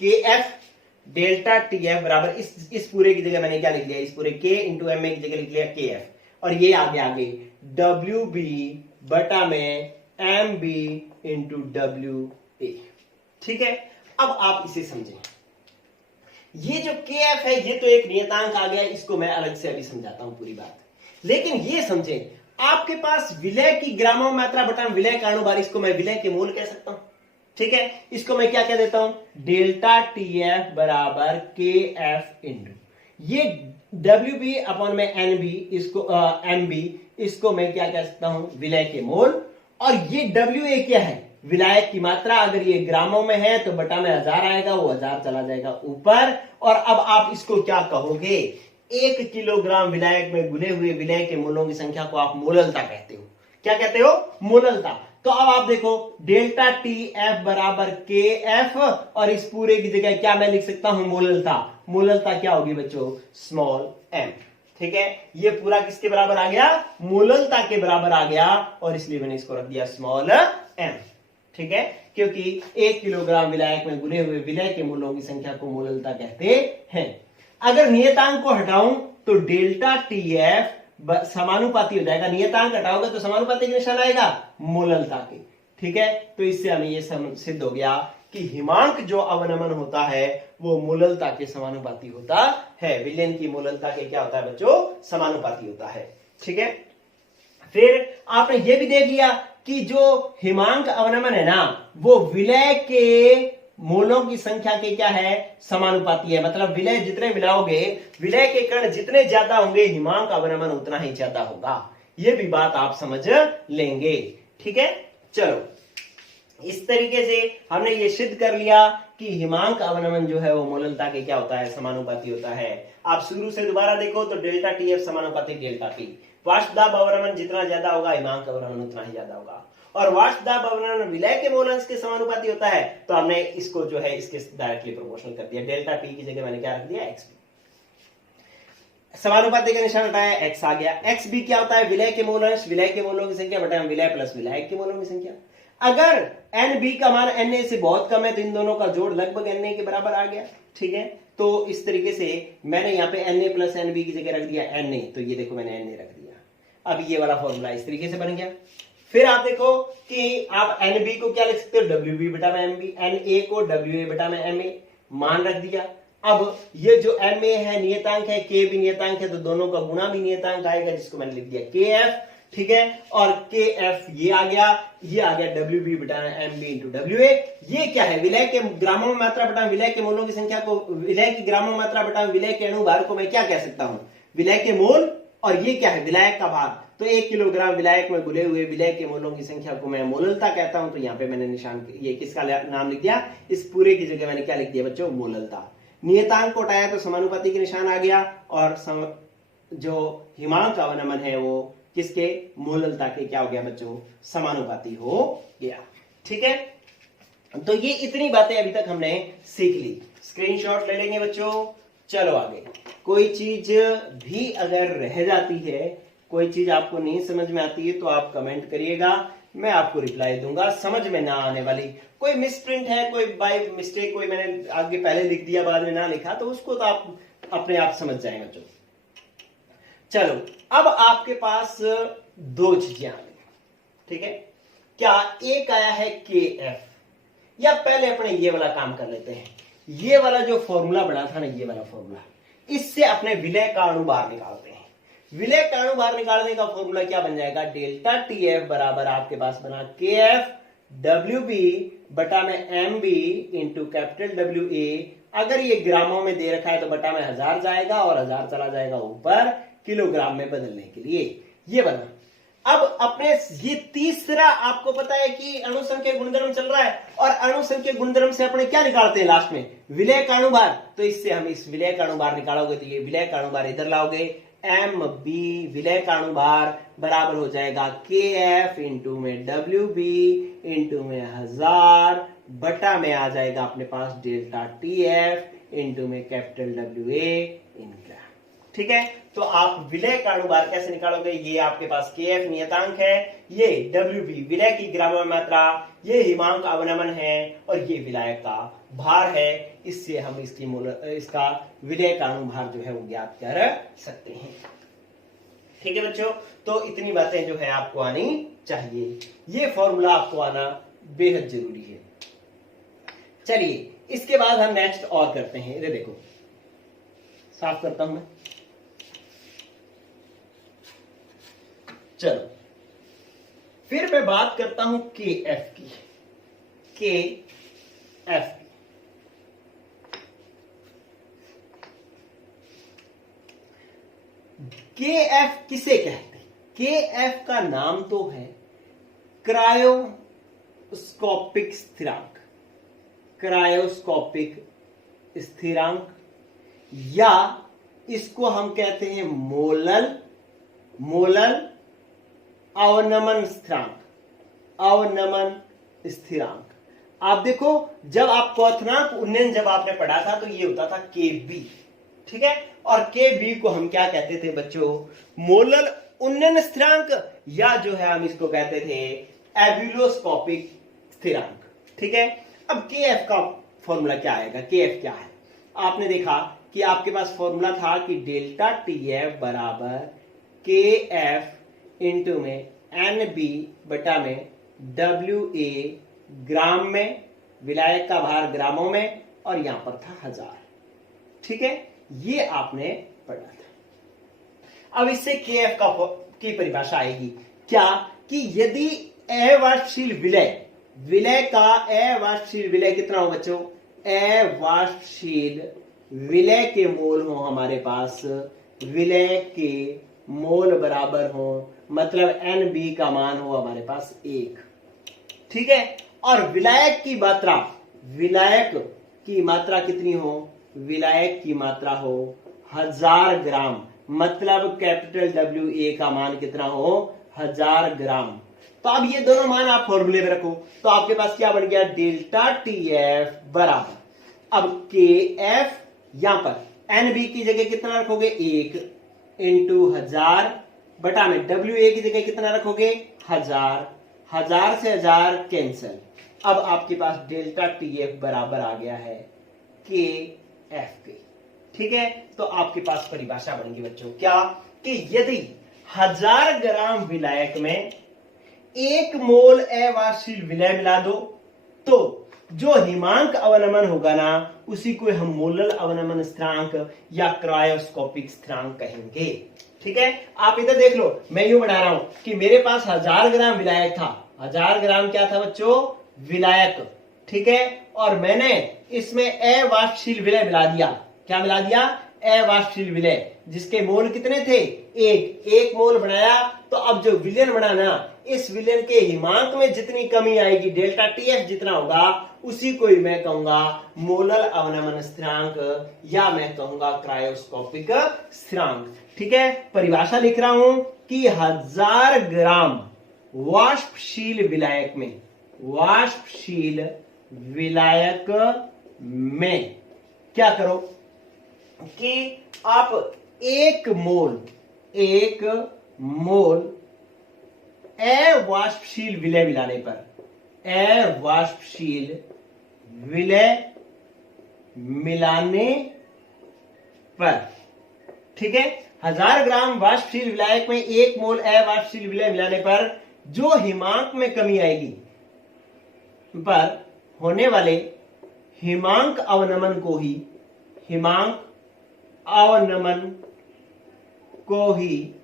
के एफ डेल्टा टी एफ बराबर इस पूरे की जगह मैंने क्या लिख लिया? इस पूरे के इंटू एम ए की जगह लिख लिया के एफ, और ये आगे डब्ल्यू बी बटा में एम बी इंटू डब्ल्यू ए। ठीक है, अब आप इसे समझें। ये जो के एफ है ये तो एक नियतांक आ गया, इसको मैं अलग से अभी समझाता हूं पूरी बात। लेकिन ये समझें, आपके पास विलय की ग्रामों मात्रा बटा विलय का अणुभार, इसको मैं विलय के मूल कह सकता हूं। ठीक है, इसको मैं क्या कह देता हूं? डेल्टा टी एफ बराबर के एफ इंटू ये डब्ल्यू बी अपॉन में एन बी, इसको एम बी, इसको मैं क्या कह सकता हूं? विलय के मोल। और ये डब्ल्यू ए क्या है? विलायक की मात्रा। अगर ये ग्रामों में है तो बटा में 1000 आएगा, वो 1000 चला जाएगा ऊपर। और अब आप इसको क्या कहोगे? 1 किलोग्राम विलायक में घुले हुए विलय के मोलों की संख्या को आप मोललता कहते हो। क्या कहते हो? मोललता। तो अब आप देखो, डेल्टा टी एफ बराबर के एफ, और इस पूरे की जगह क्या मैं लिख सकता हूं? मोललता। मोललता क्या होगी बच्चों? Small m. ठीक है, ये पूरा किसके बराबर आ गया? मोललता के बराबर आ गया, और इसलिए मैंने इसको रख दिया स्मॉल एम। ठीक है, क्योंकि 1 किलोग्राम विलायक में घुले हुए विलय के मोलों की संख्या को मोललता कहते हैं। अगर नियतांक को हटाऊं तो डेल्टा टी एफ समानुपाती हो जाएगा। नियतांक हटाओगे तो समानुपाती के निशान आएगा मोललता के। ठीक है, तो इससे हमें यह सिद्ध हो गया कि हिमांक जो अवनमन होता है वो मोललता के समानुपाती होता है। विलयन की मोललता के क्या होता है बच्चों? समानुपाती होता है। ठीक है, फिर आपने ये भी देख लिया कि जो हिमांक अवनमन है ना, वो विलय के मोलों की संख्या के क्या है? समानुपाती है। मतलब विलय जितने मिलाओगे, विलय के कण जितने ज्यादा होंगे, हिमांक अवनमन उतना ही ज्यादा होगा। ये भी बात आप समझ लेंगे। ठीक है, चलो, इस तरीके से हमने ये सिद्ध कर लिया कि हिमांक अवनमन जो है वो मोललता के क्या होता है? समानुपाती होता है। आप शुरू से दोबारा देखो तो डेल्टा टी एफ समानुपाती डेल्टा पी। वाष्प दाब अवनमन जितना ज्यादा होगा, हिमांक अवनमन उतना ही ज्यादा होगा। और वाष्प दाब अवनमन विलय के मोल अंश के समानुपाती होता है, तो हमने इसको जो है इसके डायरेक्टली प्रोपोर्शनल कर दिया। डेल्टा पी की जगह मैंने क्या रख दिया? X b. समानुपाती का निशान हटाया, एक्स आ गया। एक्स बी क्या होता है? विलय के मोल अंश, विलय के मोलों की संख्या बटा विलय प्लस विलायक के मोलों की संख्या। अगर एन बी का मान एन ए से बहुत कम है तो इन दोनों का जोड़ लगभग एन ए के बराबर आ गया। ठीक है, तो इस तरीके से मैंने यहाँ पे n a plus n b की जगह रख दिया एन ए, तो ये देखो मैंने एन ए रख दिया। अब ये वाला फॉर्मूला इस तरीके से बन गया। फिर आप देखो कि आप एन बी को क्या लिख सकते हो? डब्ल्यू बी बटा में एम बी। एन ए को डब्ल्यू ए बटा में एम ए मान रख दिया। अब ये जो एम ए है नियतांक है, के भी नियतांक है, तो दोनों का गुणा भी नियतांक आएगा, जिसको मैंने लिख दिया के एफ। ठीक है, और के एफ ये आ गया, ये आ गया डब्ल्यू बी बटा एम बी इंटू डब्ल्यू ए। ये क्या है? विलय के ग्रामों में मात्रा बटा विलय के मोलों की संख्या को, विलय की ग्रामों में मात्रा बटा विलय के अणुभार को मैं क्या कह सकता हूं? विलय के मोल। और ये क्या है? विलायक का भार। तो 1 किलोग्राम विलायक में घुले हुए विलय के मोलों की संख्या को मैं मोललता कहता हूं। तो यहाँ पे मैंने निशान, ये किसका नाम लिख दिया? इस पूरे की जगह मैंने क्या लिख दिया बच्चों? मोललता। नियतांक को हटाया तो समानुपाती के निशान आ गया, और जो हिमांक अवनमन है वो किसके? मोललता के क्या हो गया बच्चों? समानुपाती हो गया। ठीक है, तो ये इतनी बातें अभी तक हमने सीख ली। स्क्रीनशॉट ले लेंगे बच्चों। चलो आगे। कोई चीज भी अगर रह जाती है, कोई चीज आपको नहीं समझ में आती है, तो आप कमेंट करिएगा, मैं आपको रिप्लाई दूंगा। समझ में ना आने वाली कोई मिसप्रिंट है, कोई बाय मिस्टेक कोई मैंने आगे पहले लिख दिया बाद में ना लिखा, तो उसको तो आप अपने आप समझ जाएंगे बच्चों। चलो, अब आपके पास दो चीजें आ गई, ठीक है। क्या एक आया है के एफ, या पहले अपने ये वाला काम कर लेते हैं, ये वाला जो फॉर्मूला बना था ना, ये वाला फॉर्मूला, इससे अपने विलय का अणु बाहर निकालते हैं। विलय का अणु बाहर निकालने का फॉर्मूला क्या बन जाएगा, डेल्टा टी एफ बराबर आपके पास बना के एफ डब्ल्यू बी बटा में एम बी इंटू कैपिटल डब्ल्यू ए। अगर ये ग्रामों में दे रखा है तो बटा में 1000 जाएगा और 1000 चला जाएगा ऊपर किलोग्राम में बदलने के लिए, ये बना। अब अपने ये तीसरा आपको पता है कि अणुसंख्या गुणधर्म चल रहा है, और अणुसंख्या गुणधर्म से अपने क्या निकालते हैं लास्ट में, विलय का अणु भार। तो इससे हम इस विलय का अणु भार निकालोगे तो ये विलय का अणु भार इधर लाओगे, एम बी विलय का अणु भार बराबर हो जाएगा के एफ इंटू में डब्ल्यू बी इंटू में 1000 बटा में आ जाएगा अपने पास डेल्टा टी एफ इंटू में कैपिटल डब्ल्यू ए इन ग्राम। ठीक है, तो आप विलय का अणु भार कैसे निकालोगे, ये आपके पास के एफ नियतांक है, ये डब्ल्यू बी विलय की ग्राम मात्रा, ये हिमांक अवनमन है, और ये विलायक का भार है। इससे हम इसका विलय का अणु भार जो है वो ज्ञात कर सकते हैं। ठीक है बच्चों, तो इतनी बातें जो है आपको आनी चाहिए, ये फॉर्मूला आपको आना बेहद जरूरी है। चलिए इसके बाद हम नेक्स्ट और करते हैं, इधर देखो साफ करता हूं मैं। चलो फिर मैं बात करता हूं के एफ की, के एफ की। के एफ किसे कहते हैं, के एफ का नाम तो है क्रायोस्कोपिक स्थिरांक, क्रायोस्कोपिक स्थिरांक, या इसको हम कहते हैं मोलल अवनमन स्थिरांक, अवनमन स्थिरांक। आप देखो जब आप क्वथनांक उन्नयन जब आपने पढ़ा था तो ये होता था के बी, ठीक है, और के बी को हम क्या कहते थे बच्चों, मोलल उन्नयन स्थिरांक, या जो है हम इसको कहते थे एब्यूलोस्कोपिक स्थिरांक। ठीक है, अब के एफ का फॉर्मूला क्या आएगा, के एफ क्या है, आपने देखा कि आपके पास फॉर्मूला था कि डेल्टा टी एफ बराबर के एफ इंटू में एन बी बटा में डब्ल्यू ए, ग्राम में, विलायक का भार ग्रामों में, और यहां पर था 1000। ठीक है, ये आपने पढ़ा था। अब इससे के एफ की परिभाषा आएगी क्या, कि यदि अवाष्पशील विलय का अवाष्पशील विलय कितना हो बच्चों, अवाष्पशील विलय के मोल हो हमारे पास, विलय के मोल बराबर हो, मतलब एन बी का मान हो हमारे पास 1। ठीक है, और विलायक की मात्रा, विलायक की मात्रा कितनी हो, विलायक की मात्रा हो 1000 ग्राम, मतलब कैपिटल डब्ल्यू ए का मान कितना हो 1000 ग्राम। तो अब ये दोनों मान आप फॉर्मूले में रखो, तो आपके पास क्या बन गया, डेल्टा टी एफ बराबर, अब के एफ यहां पर एन बी की जगह कितना रखोगे 1 इंटू 1000 बटा में डब्ल्यू ए की जगह कितना रखोगे 1000, 1000 से 1000 कैंसिल। अब आपके पास डेल्टा टी एफ बराबर आ गया है के एफ के। ठीक है, तो आपके पास परिभाषा बनेगी बच्चों क्या, कि यदि 1000 ग्राम विलायक में 1 मोल अवाष्पशील विलय मिला दो, तो जो हिमांक अवनमन होगा ना उसी को हम मोलल अवनमन स्थिरांक या क्रायोस्कोपिक स्थिरांक कहेंगे। ठीक है, आप इधर देख लो, मैं यूं बना रहा हूं कि मेरे पास 1000 ग्राम विलायक था, 1000 ग्राम क्या था बच्चों, विलायक। ठीक है, और मैंने इसमें अवाष्पशील विलय मिला दिया, क्या मिला दिया, अवाष्पशील विलय, जिसके मोल कितने थे, 1 मोल बनाया। तो अब जो विलयन बना ना, इस विलयन के हिमांक में जितनी कमी आएगी, डेल्टा टी एफ जितना होगा, उसी को ही मैं कहूंगा मोलल अवनमन स्थिरांक, या मैं कहूंगा क्रायोस्कोपिक स्थिरांक। ठीक है, परिभाषा लिख रहा हूं कि 1000 ग्राम वाष्पशील विलायक में, वाष्पशील विलायक में क्या करो कि आप 1 मोल अवाष्पशील विलय मिलाने पर, अवाष्पशील विलय मिलाने पर, ठीक है, 1000 ग्राम वाष्पशील विलायक में 1 मोल अवाष्पशील विलय मिलाने पर जो हिमांक में कमी आएगी पर होने वाले हिमांक अवनमन को ही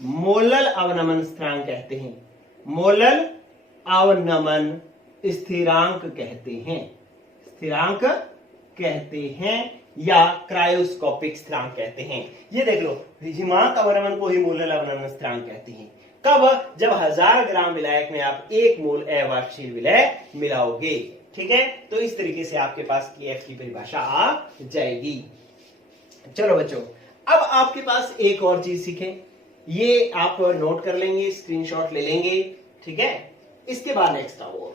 मोलल अवनमन स्थिरांक कहते हैं। मोलल अवनमन स्थिरांक कहते हैं या क्रायोस्कोपिक स्थिरांक कहते हैं। ये देख लो, हिमांक अवनमन को ही मोलल अवनमन स्थिरांक कहते हैं। कब? जब 1000 ग्राम विलायक में आप 1 मोल अवाष्पशील विलय मिलाओगे। ठीक है, तो इस तरीके से आपके पास KF की परिभाषा आ जाएगी। चलो बच्चों, अब आपके पास एक और चीज सीखें, ये आप नोट कर लेंगे, स्क्रीनशॉट ले लेंगे। ठीक है, इसके बाद नेक्स्ट आओ।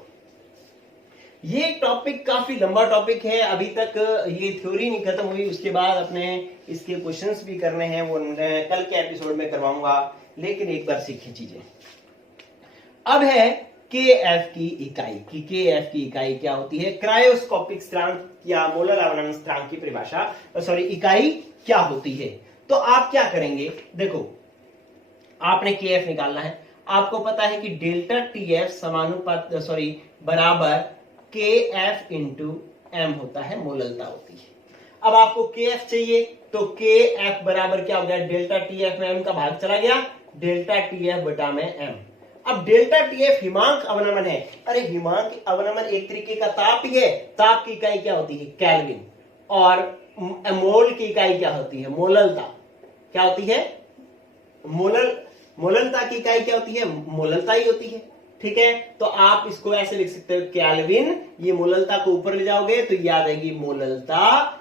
ये टॉपिक काफी लंबा टॉपिक है, अभी तक ये थ्योरी नहीं खत्म हुई, उसके बाद अपने इसके क्वेश्चंस भी करने हैं, वो कल के एपिसोड में करवाऊंगा, लेकिन एक बार सीखें चीजें। अब है KF की इकाई कि KF की इकाई क्या होती है, क्रायोस्कोपिक स्थिरांक या मोलर अवनमन स्थिरांक की परिभाषा इकाई क्या होती है। तो आप क्या करेंगे, देखो आपने KF निकालना है, आपको पता है कि डेल्टा TF समानुपात बराबर KF इंटू M होता है, मोललता होती है। अब आपको KF चाहिए तो KF बराबर क्या हो गया, डेल्टा TF में M का भाग चला गया, डेल्टा TF बटा में M। अब डेल्टा TF हिमांक अवनमन है। अरे हिमांक अवनमन एक तरीके का ताप ही है, ताप की इकाई क्या होती है, केल्विन, और मोल की इकाई क्या होती है, मोललता। क्या होती है, मोललता की इकाई क्या होती है, मोललता ही होती है। ठीक है, तो आप इसको ऐसे लिख सकते हो, केल्विन, ये मोललता को ऊपर ले जाओगे तो याद आएगी मोललता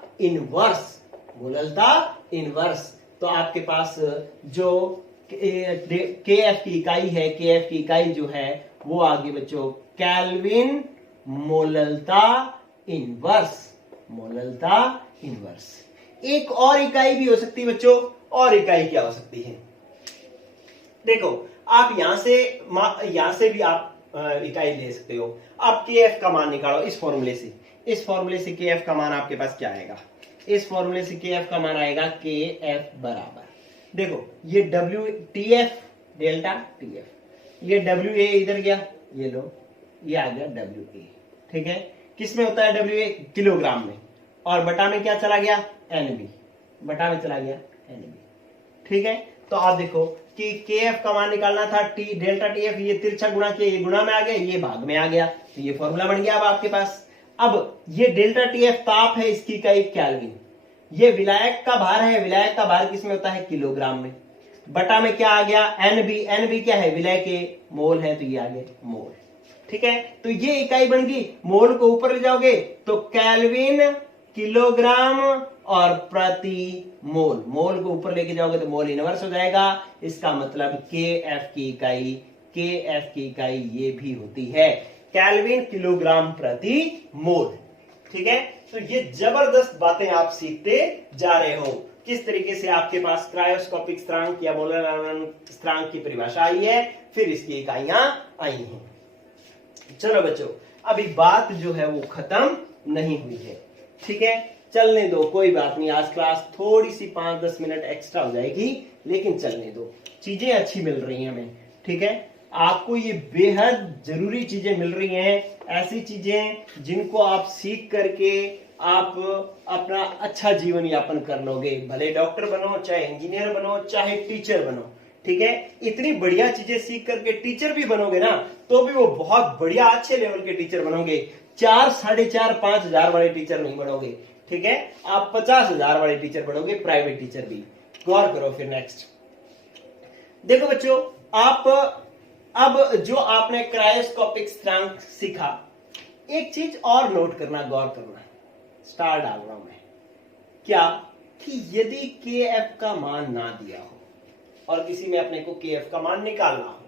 इनवर्स। तो आपके पास जो KF की इकाई है, KF की इकाई जो है वो आगे बच्चों केल्विन मोललता इनवर्स। एक और इकाई भी हो सकती है बच्चों, और इकाई क्या हो सकती है, देखो आप यहां से भी आप इकाई ले सकते हो। आप KF का मान निकालो इस फॉर्मूले से KF का मान आपके पास क्या आएगा, इस फॉर्मूले से KF का मान आएगा KF बराबर, देखो ये TF डेल्टा TF, ये WA इधर गया, ये लो ये आ गया WA। ठीक है, किस में होता है WA, किलोग्राम में, और बटा में क्या चला गया, NB, बटा में चला गया NB। ठीक है, तो आप देखो कि KF का मान निकालना था, डेल्टा TF, ये तिरछा गुणा किया, ये गुणा में आ गया, ये भाग में आ गया, तो ये फॉर्मूला बन गया अब आपके पास। अब ये डेल्टा TF ताप है, इसकी इकाई केल्विन, ये विलायक का भार है, विलायक का भार किसमें होता है, किलोग्राम में, बटा में क्या आ गया, NB क्या है, विलय के मोल है, तो ये आ गया मोल। ठीक है, तो ये इकाई बन गई, मोल को ऊपर ले जाओगे तो केल्विन किलोग्राम और प्रति मोल, मोल को ऊपर लेके जाओगे तो मोल इनवर्स हो जाएगा। इसका मतलब KF की इकाई ये भी होती है केल्विन किलोग्राम प्रति मोल। ठीक है, तो ये जबरदस्त बातें आप सीखते जा रहे हो, किस तरीके से आपके पास क्रायोस्कोपिक स्थिरांक या मोलर अवनमन स्थिरांक की परिभाषा आई है, फिर इसकी इकाइयां आई हैं। चलो बच्चों, अभी बात जो है वो खत्म नहीं हुई है। ठीक है, चलने दो, कोई बात नहीं, आज क्लास थोड़ी सी 5-10 मिनट एक्स्ट्रा हो जाएगी, लेकिन चलने दो, चीजें अच्छी मिल रही हैं हमें। ठीक है, आपको ये बेहद जरूरी चीजें मिल रही हैं, ऐसी चीजें जिनको आप सीख करके आप अपना अच्छा जीवन यापन कर लोगे, भले डॉक्टर बनो, चाहे इंजीनियर बनो, चाहे टीचर बनो। ठीक है, इतनी बढ़िया चीजें सीख करके टीचर भी बनोगे ना, तो भी वो बहुत बढ़िया अच्छे लेवल के टीचर बनोगे, 4, 4.5, 5 हजार वाले टीचर नहीं बनोगे। ठीक है, आप 50,000 वाले टीचर बनोगे, प्राइवेट टीचर भी। गौर करो फिर नेक्स्ट देखो बच्चों, आप अब जो आपने क्रायोस्कोपिक स्थिरांक सीखा, एक चीज और नोट करना, गौर करना, स्टार डाल रहा हूं मैं, क्या कि यदि KF का मान ना दिया हो और किसी में अपने को KF का मान निकालना हो,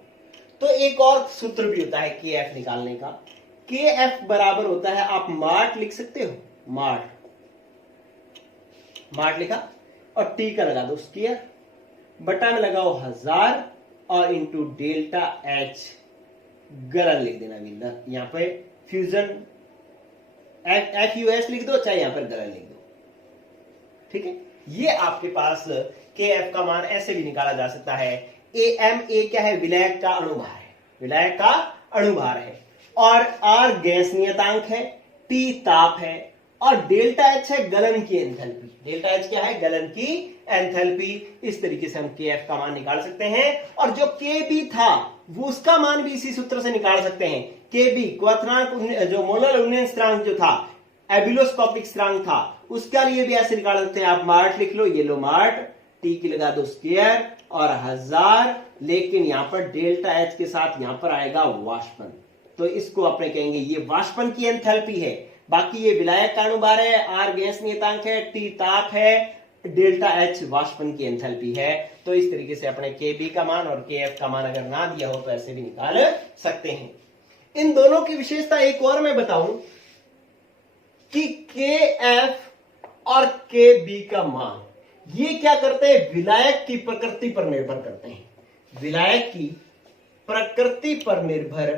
तो एक और सूत्र भी होता है KF निकालने का। KF बराबर होता है, आप मार्ट लिख सकते हो, मार्ट लिखा और T का लगा दो स्क्वायर, बटा में लगाओ 1000 और इंटू डेल्टा H, गलन लिख देना विंदर, यहां पे फ्यूजन FUS लिख दो, चाहे यहां पर गलन लिख दो। ठीक है, ये आपके पास के एफ का मान ऐसे भी निकाला जा सकता है, ए क्या है, विलायक का अणुभार है, विलायक का अणुभार है, और आर गैस नियतांक है, टी ताप है, और डेल्टा एच है गलन की एंथैल्पी। डेल्टा एच क्या है, गलन की एंथैल्पी। इस तरीके से हम के एफ का मान निकाल सकते हैं। और जो के बी था वो उसका मान भी इसी सूत्र से निकाल सकते हैं। के बी क्वथनांक, जो मोलर उन्नयन स्थिरांक जो था, एबिलोस्कोपिक स्थिरांक था, उसका लिए भी ऐसे निकाल सकते हैं। आप मार्ट लिख लो, ये लो मार्ट, टी की लगा दो स्क्वायर और 1000, लेकिन यहां पर डेल्टा एच के साथ यहां पर आएगा वाष्पन, तो इसको अपने कहेंगे ये वाष्पन की एंथैल्पी है। बाकी ये विलायक का अणुभार है, आर गैस नियतांक है, टी ताप है, डेल्टा एच वाष्पन की एंथैल्पी है। तो इस तरीके से अपने के बी का मान और के एफ का मान अगर ना दिया हो तो ऐसे भी निकाल सकते हैं। इन दोनों की विशेषता एक और मैं बताऊं कि के एफ और के बी का मान ये क्या करते हैं, विलायक की प्रकृति पर निर्भर करते हैं, विलायक की प्रकृति पर निर्भर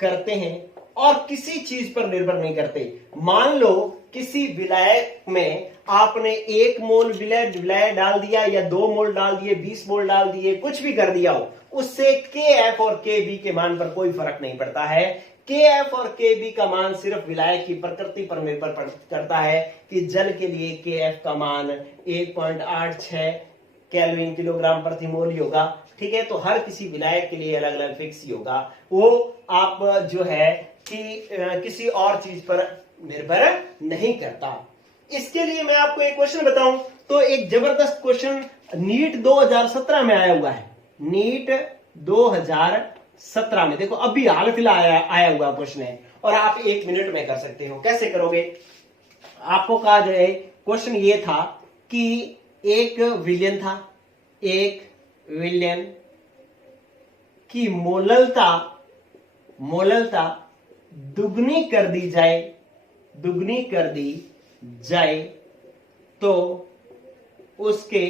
करते हैं और किसी चीज पर निर्भर नहीं करते। मान लो किसी विलायक में आपने 1 मोल विलायक डाल दिया या 2 मोल डाल दिए, 20 मोल डाल दिए, कुछ भी कर दिया हो, उससे के एफ और के बी के मान पर कोई फर्क नहीं पड़ता है। के एफ और के बी का मान सिर्फ विलायक की प्रकृति पर निर्भर करता है कि जल के लिए के एफ का मान 1.86 केल्विन किलोग्राम प्रति मोल ही होगा। ठीक है, तो हर किसी विलायक के लिए अलग अलग फिक्स ही होगा, वो आप जो है कि किसी और चीज पर निर्भर नहीं करता। इसके लिए मैं आपको एक क्वेश्चन बताऊं तो एक जबरदस्त क्वेश्चन नीट 2017 में आया हुआ है। नीट 2017 में देखो, अभी हाल फिलहाल आया हुआ क्वेश्चन है और आप 1 मिनट में कर सकते हो। कैसे करोगे, आपको कहा जाए क्वेश्चन ये था कि एक विलयन था, एक विलयन की मोललता दुगनी कर दी जाए तो उसके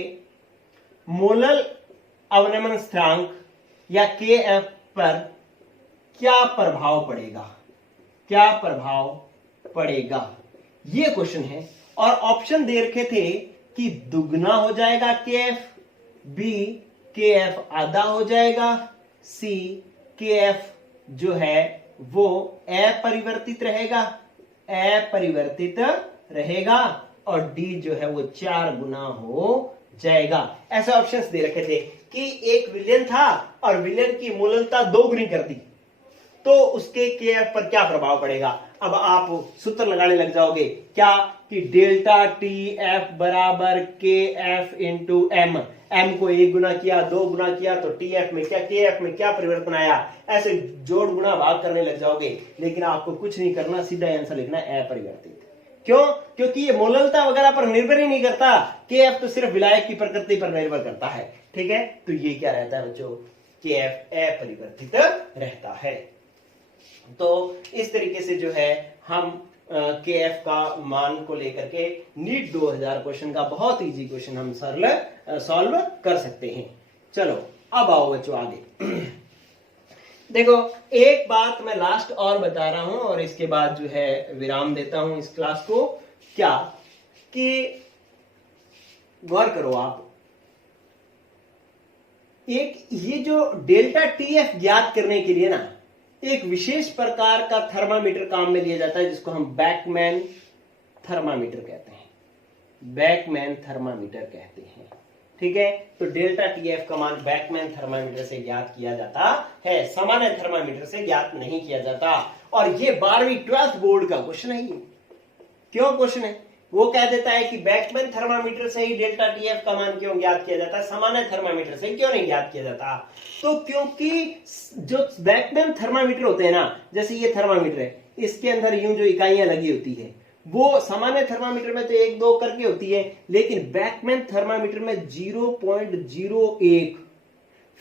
मोलल अवनमन स्थिरांक या के एफ पर क्या प्रभाव पड़ेगा, ये क्वेश्चन है। और ऑप्शन दे रखे थे कि दुगना हो जाएगा के एफ, बी के एफ आधा हो जाएगा, सी के एफ जो है वो अपरिवर्तित रहेगा और डी जो है वो 4 गुना हो जाएगा। ऐसे ऑप्शंस दे रखे थे कि एक विलयन था और विलयन की मोललता 2 गुनी कर दी तो उसके के एफ पर क्या प्रभाव पड़ेगा। अब आप सूत्र लगाने लग जाओगे क्या कि डेल्टा टी एफ बराबर के एफ इंटू एम, एम को 1 गुना किया, 2 गुना किया तो टी एफ में क्या, के एफ में क्या परिवर्तन आया, ऐसे जोड़ गुना भाग करने लग जाओगे। लेकिन आपको कुछ नहीं करना, सीधा आंसर लिखना अपरिवर्तित। क्यों, क्योंकि ये मोललता वगैरह पर निर्भर ही नहीं करता, के एफ तो सिर्फ विलायक की प्रकृति पर निर्भर करता है। ठीक है, तो ये क्या रहता है बच्चों, के एफ अपरिवर्तित रहता है। तो इस तरीके से जो है हम के एफ का मान को लेकर के नीट 2000 क्वेश्चन का बहुत इजी क्वेश्चन हम सॉल्व कर सकते हैं। चलो अब आओ बच्चों आगे। देखो एक बात मैं लास्ट और बता रहा हूं और इसके बाद जो है विराम देता हूं इस क्लास को। क्या कि गौर करो आप, एक ये जो डेल्टा टी एफ ज्ञात करने के लिए ना एक विशेष प्रकार का थर्मामीटर काम में लिया जाता है जिसको हम बैकमैन थर्मामीटर कहते हैं, बैकमैन थर्मामीटर कहते हैं। ठीक है, तो डेल्टा टी एफ का मान बैकमैन थर्मामीटर से ज्ञात किया जाता है, सामान्य थर्मामीटर से ज्ञात नहीं किया जाता। और ये 12वीं 12th बोर्ड का क्वेश्चन है। क्यों क्वेश्चन है, वो कह देता है कि बैकमैन थर्मामीटर से ही डेल्टा टी एफ का मान क्यों ज्ञात किया जाता है, सामान्य थर्मामीटर से क्यों नहीं ज्ञात किया जाता। तो क्योंकि जो बैकमैन थर्मामीटर होते हैं ना, जैसे ये थर्मामीटर है, इसके अंदर यूं जो इकाइयां लगी होती है वो सामान्य थर्मामीटर में तो 1-2 करके होती है, लेकिन बैकमैन थर्मामीटर में 0.01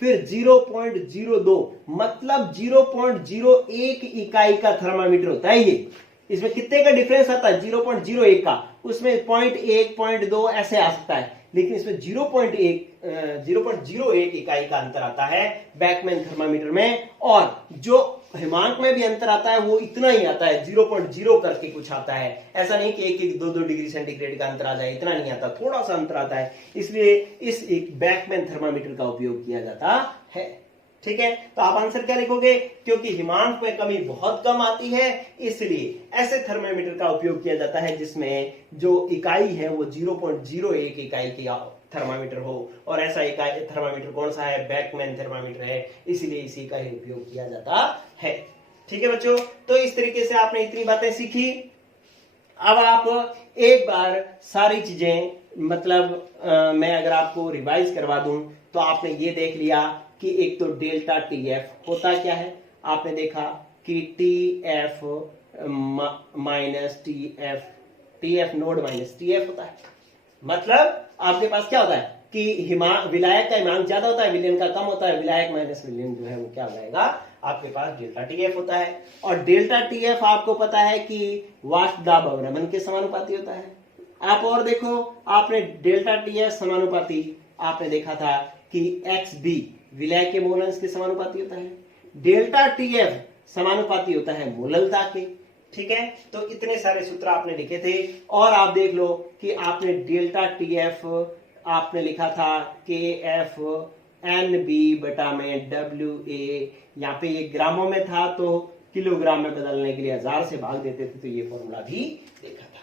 फिर 0.02 मतलब 0.01 इकाई का थर्मामीटर होता है ये। इसमें कितने का डिफरेंस आता है, 0.01 का, उसमें 0.1 0.2 ऐसे आ सकता है, लेकिन इसमें 0.01 इकाई का अंतर आता है बैकमैन थर्मामीटर में। और जो हिमांक में भी अंतर आता है वो इतना ही आता है, 0.0 करके कुछ आता है। ऐसा नहीं कि 1-1, 2-2 डिग्री सेंटीग्रेड का अंतर आ जाए, इतना नहीं आता, थोड़ा सा अंतर आता है। इसलिए इस एक बैकमैन थर्मामीटर का उपयोग किया जाता है। ठीक है, तो आप आंसर क्या लिखोगे? क्योंकि हिमांक में कमी बहुत कम आती है, इसलिए ऐसे थर्मामीटर का उपयोग किया जाता है जिसमें जो इकाई है वो 0.01 इकाई की थर्मामीटर हो। और ऐसा इकाई थर्मामीटर कौन सा है? बैकमैन थर्मामीटर है, इसीलिए इसी का ही उपयोग किया जाता है। ठीक है बच्चों, तो इस तरीके से आपने इतनी बातें सीखी। अब आप एक बार सारी चीजें मतलब मैं अगर आपको रिवाइज करवा दूं तो आपने ये देख लिया कि एक तो डेल्टा टीएफ होता क्या है, आपने देखा कि TF minus TF node minus TF होता है। मतलब आपके पास क्या होता है कि विलायक का हिमांक ज्यादा होता है, विलयन का कम होता है, विलायक माइनस विलयन जो है वो क्या हो जाएगा, आपके पास डेल्टा टीएफ होता है। और डेल्टा टीएफ आपको पता है कि वाष्प दाब अवनमन के समानुपाती होता है। आप और देखो, आपने डेल्टा टीएफ समानुपाती आपने देखा था कि एक्स बी विलय के मोल अंश के समानुपाती होता है, डेल्टा टीएफ समानुपाती होता है मोललता के। ठीक है, तो इतने सारे सूत्र आपने लिखे थे। और आप देख लो कि आपने डेल्टा टीएफ आपने लिखा था के एफ एन बी बटा में डब्ल्यू ए, यहाँ पे ये ग्रामों में था तो किलोग्राम में बदलने के लिए 1000 से भाग देते थे, तो ये फॉर्मूला भी देखा था।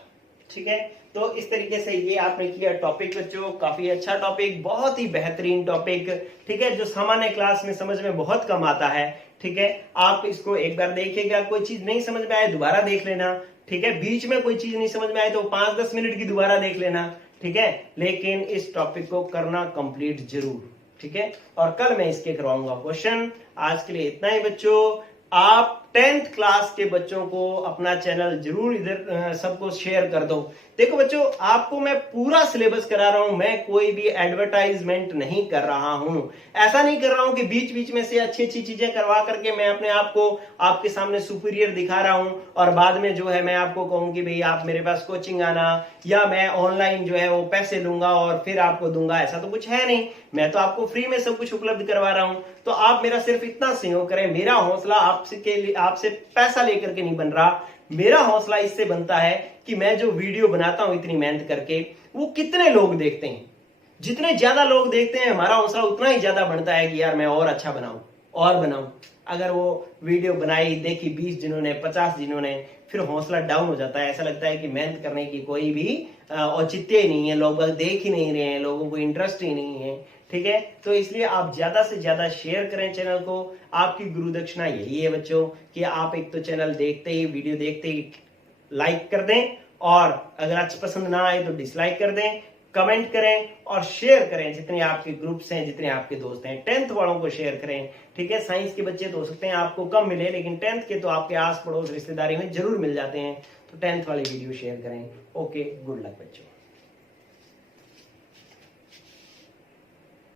ठीक है, तो इस तरीके से ये आपने किया टॉपिक बच्चों, काफी अच्छा टॉपिक, बहुत ही बेहतरीन टॉपिक। ठीक है, जो सामान्य क्लास में समझ में बहुत कम आता है। ठीक है, आप इसको एक बार देखिएगा, कोई चीज नहीं समझ में आए दोबारा देख लेना। ठीक है, बीच में कोई चीज नहीं समझ में आए तो 5-10 मिनट की दोबारा देख लेना। ठीक है, लेकिन इस टॉपिक को करना कंप्लीट जरूर। ठीक है, और कल मैं इसके करवाऊंगा क्वेश्चन। आज के लिए इतना ही बच्चों। आप 10th क्लास के बच्चों को अपना चैनल जरूर इधर सबको शेयर कर दो। देखो बच्चों, आपको मैं पूरा सिलेबस करा रहा हूं, मैं कोई भी एडवर्टाइजमेंट नहीं कर रहा हूं। ऐसा नहीं कर रहा हूं कि बीच बीच में से अच्छी अच्छी चीजें करवा करके मैं अपने आप को आपके सामने सुपीरियर दिखा रहा हूं और बाद में जो है मैं आपको कहूं कि भाई आप मेरे पास कोचिंग आना या मैं ऑनलाइन जो है वो पैसे लूंगा और फिर आपको दूंगा। ऐसा तो कुछ है नहीं, मैं तो आपको फ्री में सब कुछ उपलब्ध करवा रहा हूं। तो आप मेरा सिर्फ इतना सहयोग करें। मेरा हौसला आपसे पैसा लेकर के नहीं बन रहा, मेरा हौसला इससे बनता है कि मैं जो वीडियो बनाता हूं इतनी मेहनत करके, वो कितने लोग देखते हैं। जितने ज्यादा लोग देखते हैं हमारा हौसला उतना ही ज्यादा बढ़ता है कि यार मैं और अच्छा बनाऊं और बनाऊं। अगर वो वीडियो बनाई देखी 20 जिन्होंने 50 जिन्होंने, फिर हौसला डाउन हो जाता है। ऐसा लगता है कि मेहनत करने की कोई भी औचित्य ही नहीं है, लोग देख ही नहीं रहे हैं, लोगों को इंटरेस्ट ही नहीं है। ठीक है, तो इसलिए आप ज्यादा से ज्यादा शेयर करें चैनल को। आपकी गुरु दक्षिणा यही है बच्चों कि आप एक तो चैनल देखते ही, वीडियो देखते ही लाइक कर दें, और अगर अच्छी पसंद ना आए तो डिसलाइक कर दें, कमेंट करें और शेयर करें। जितने आपके ग्रुप्स हैं, जितने आपके दोस्त हैं, 10th वालों को शेयर करें। ठीक है, साइंस के बच्चे तो हो सकते हैं आपको कम मिले, लेकिन 10th के तो आपके आस पड़ोस रिश्तेदारी में जरूर मिल जाते हैं। तो 10th वाली वीडियो शेयर करें। ओके, गुड लक बच्चों।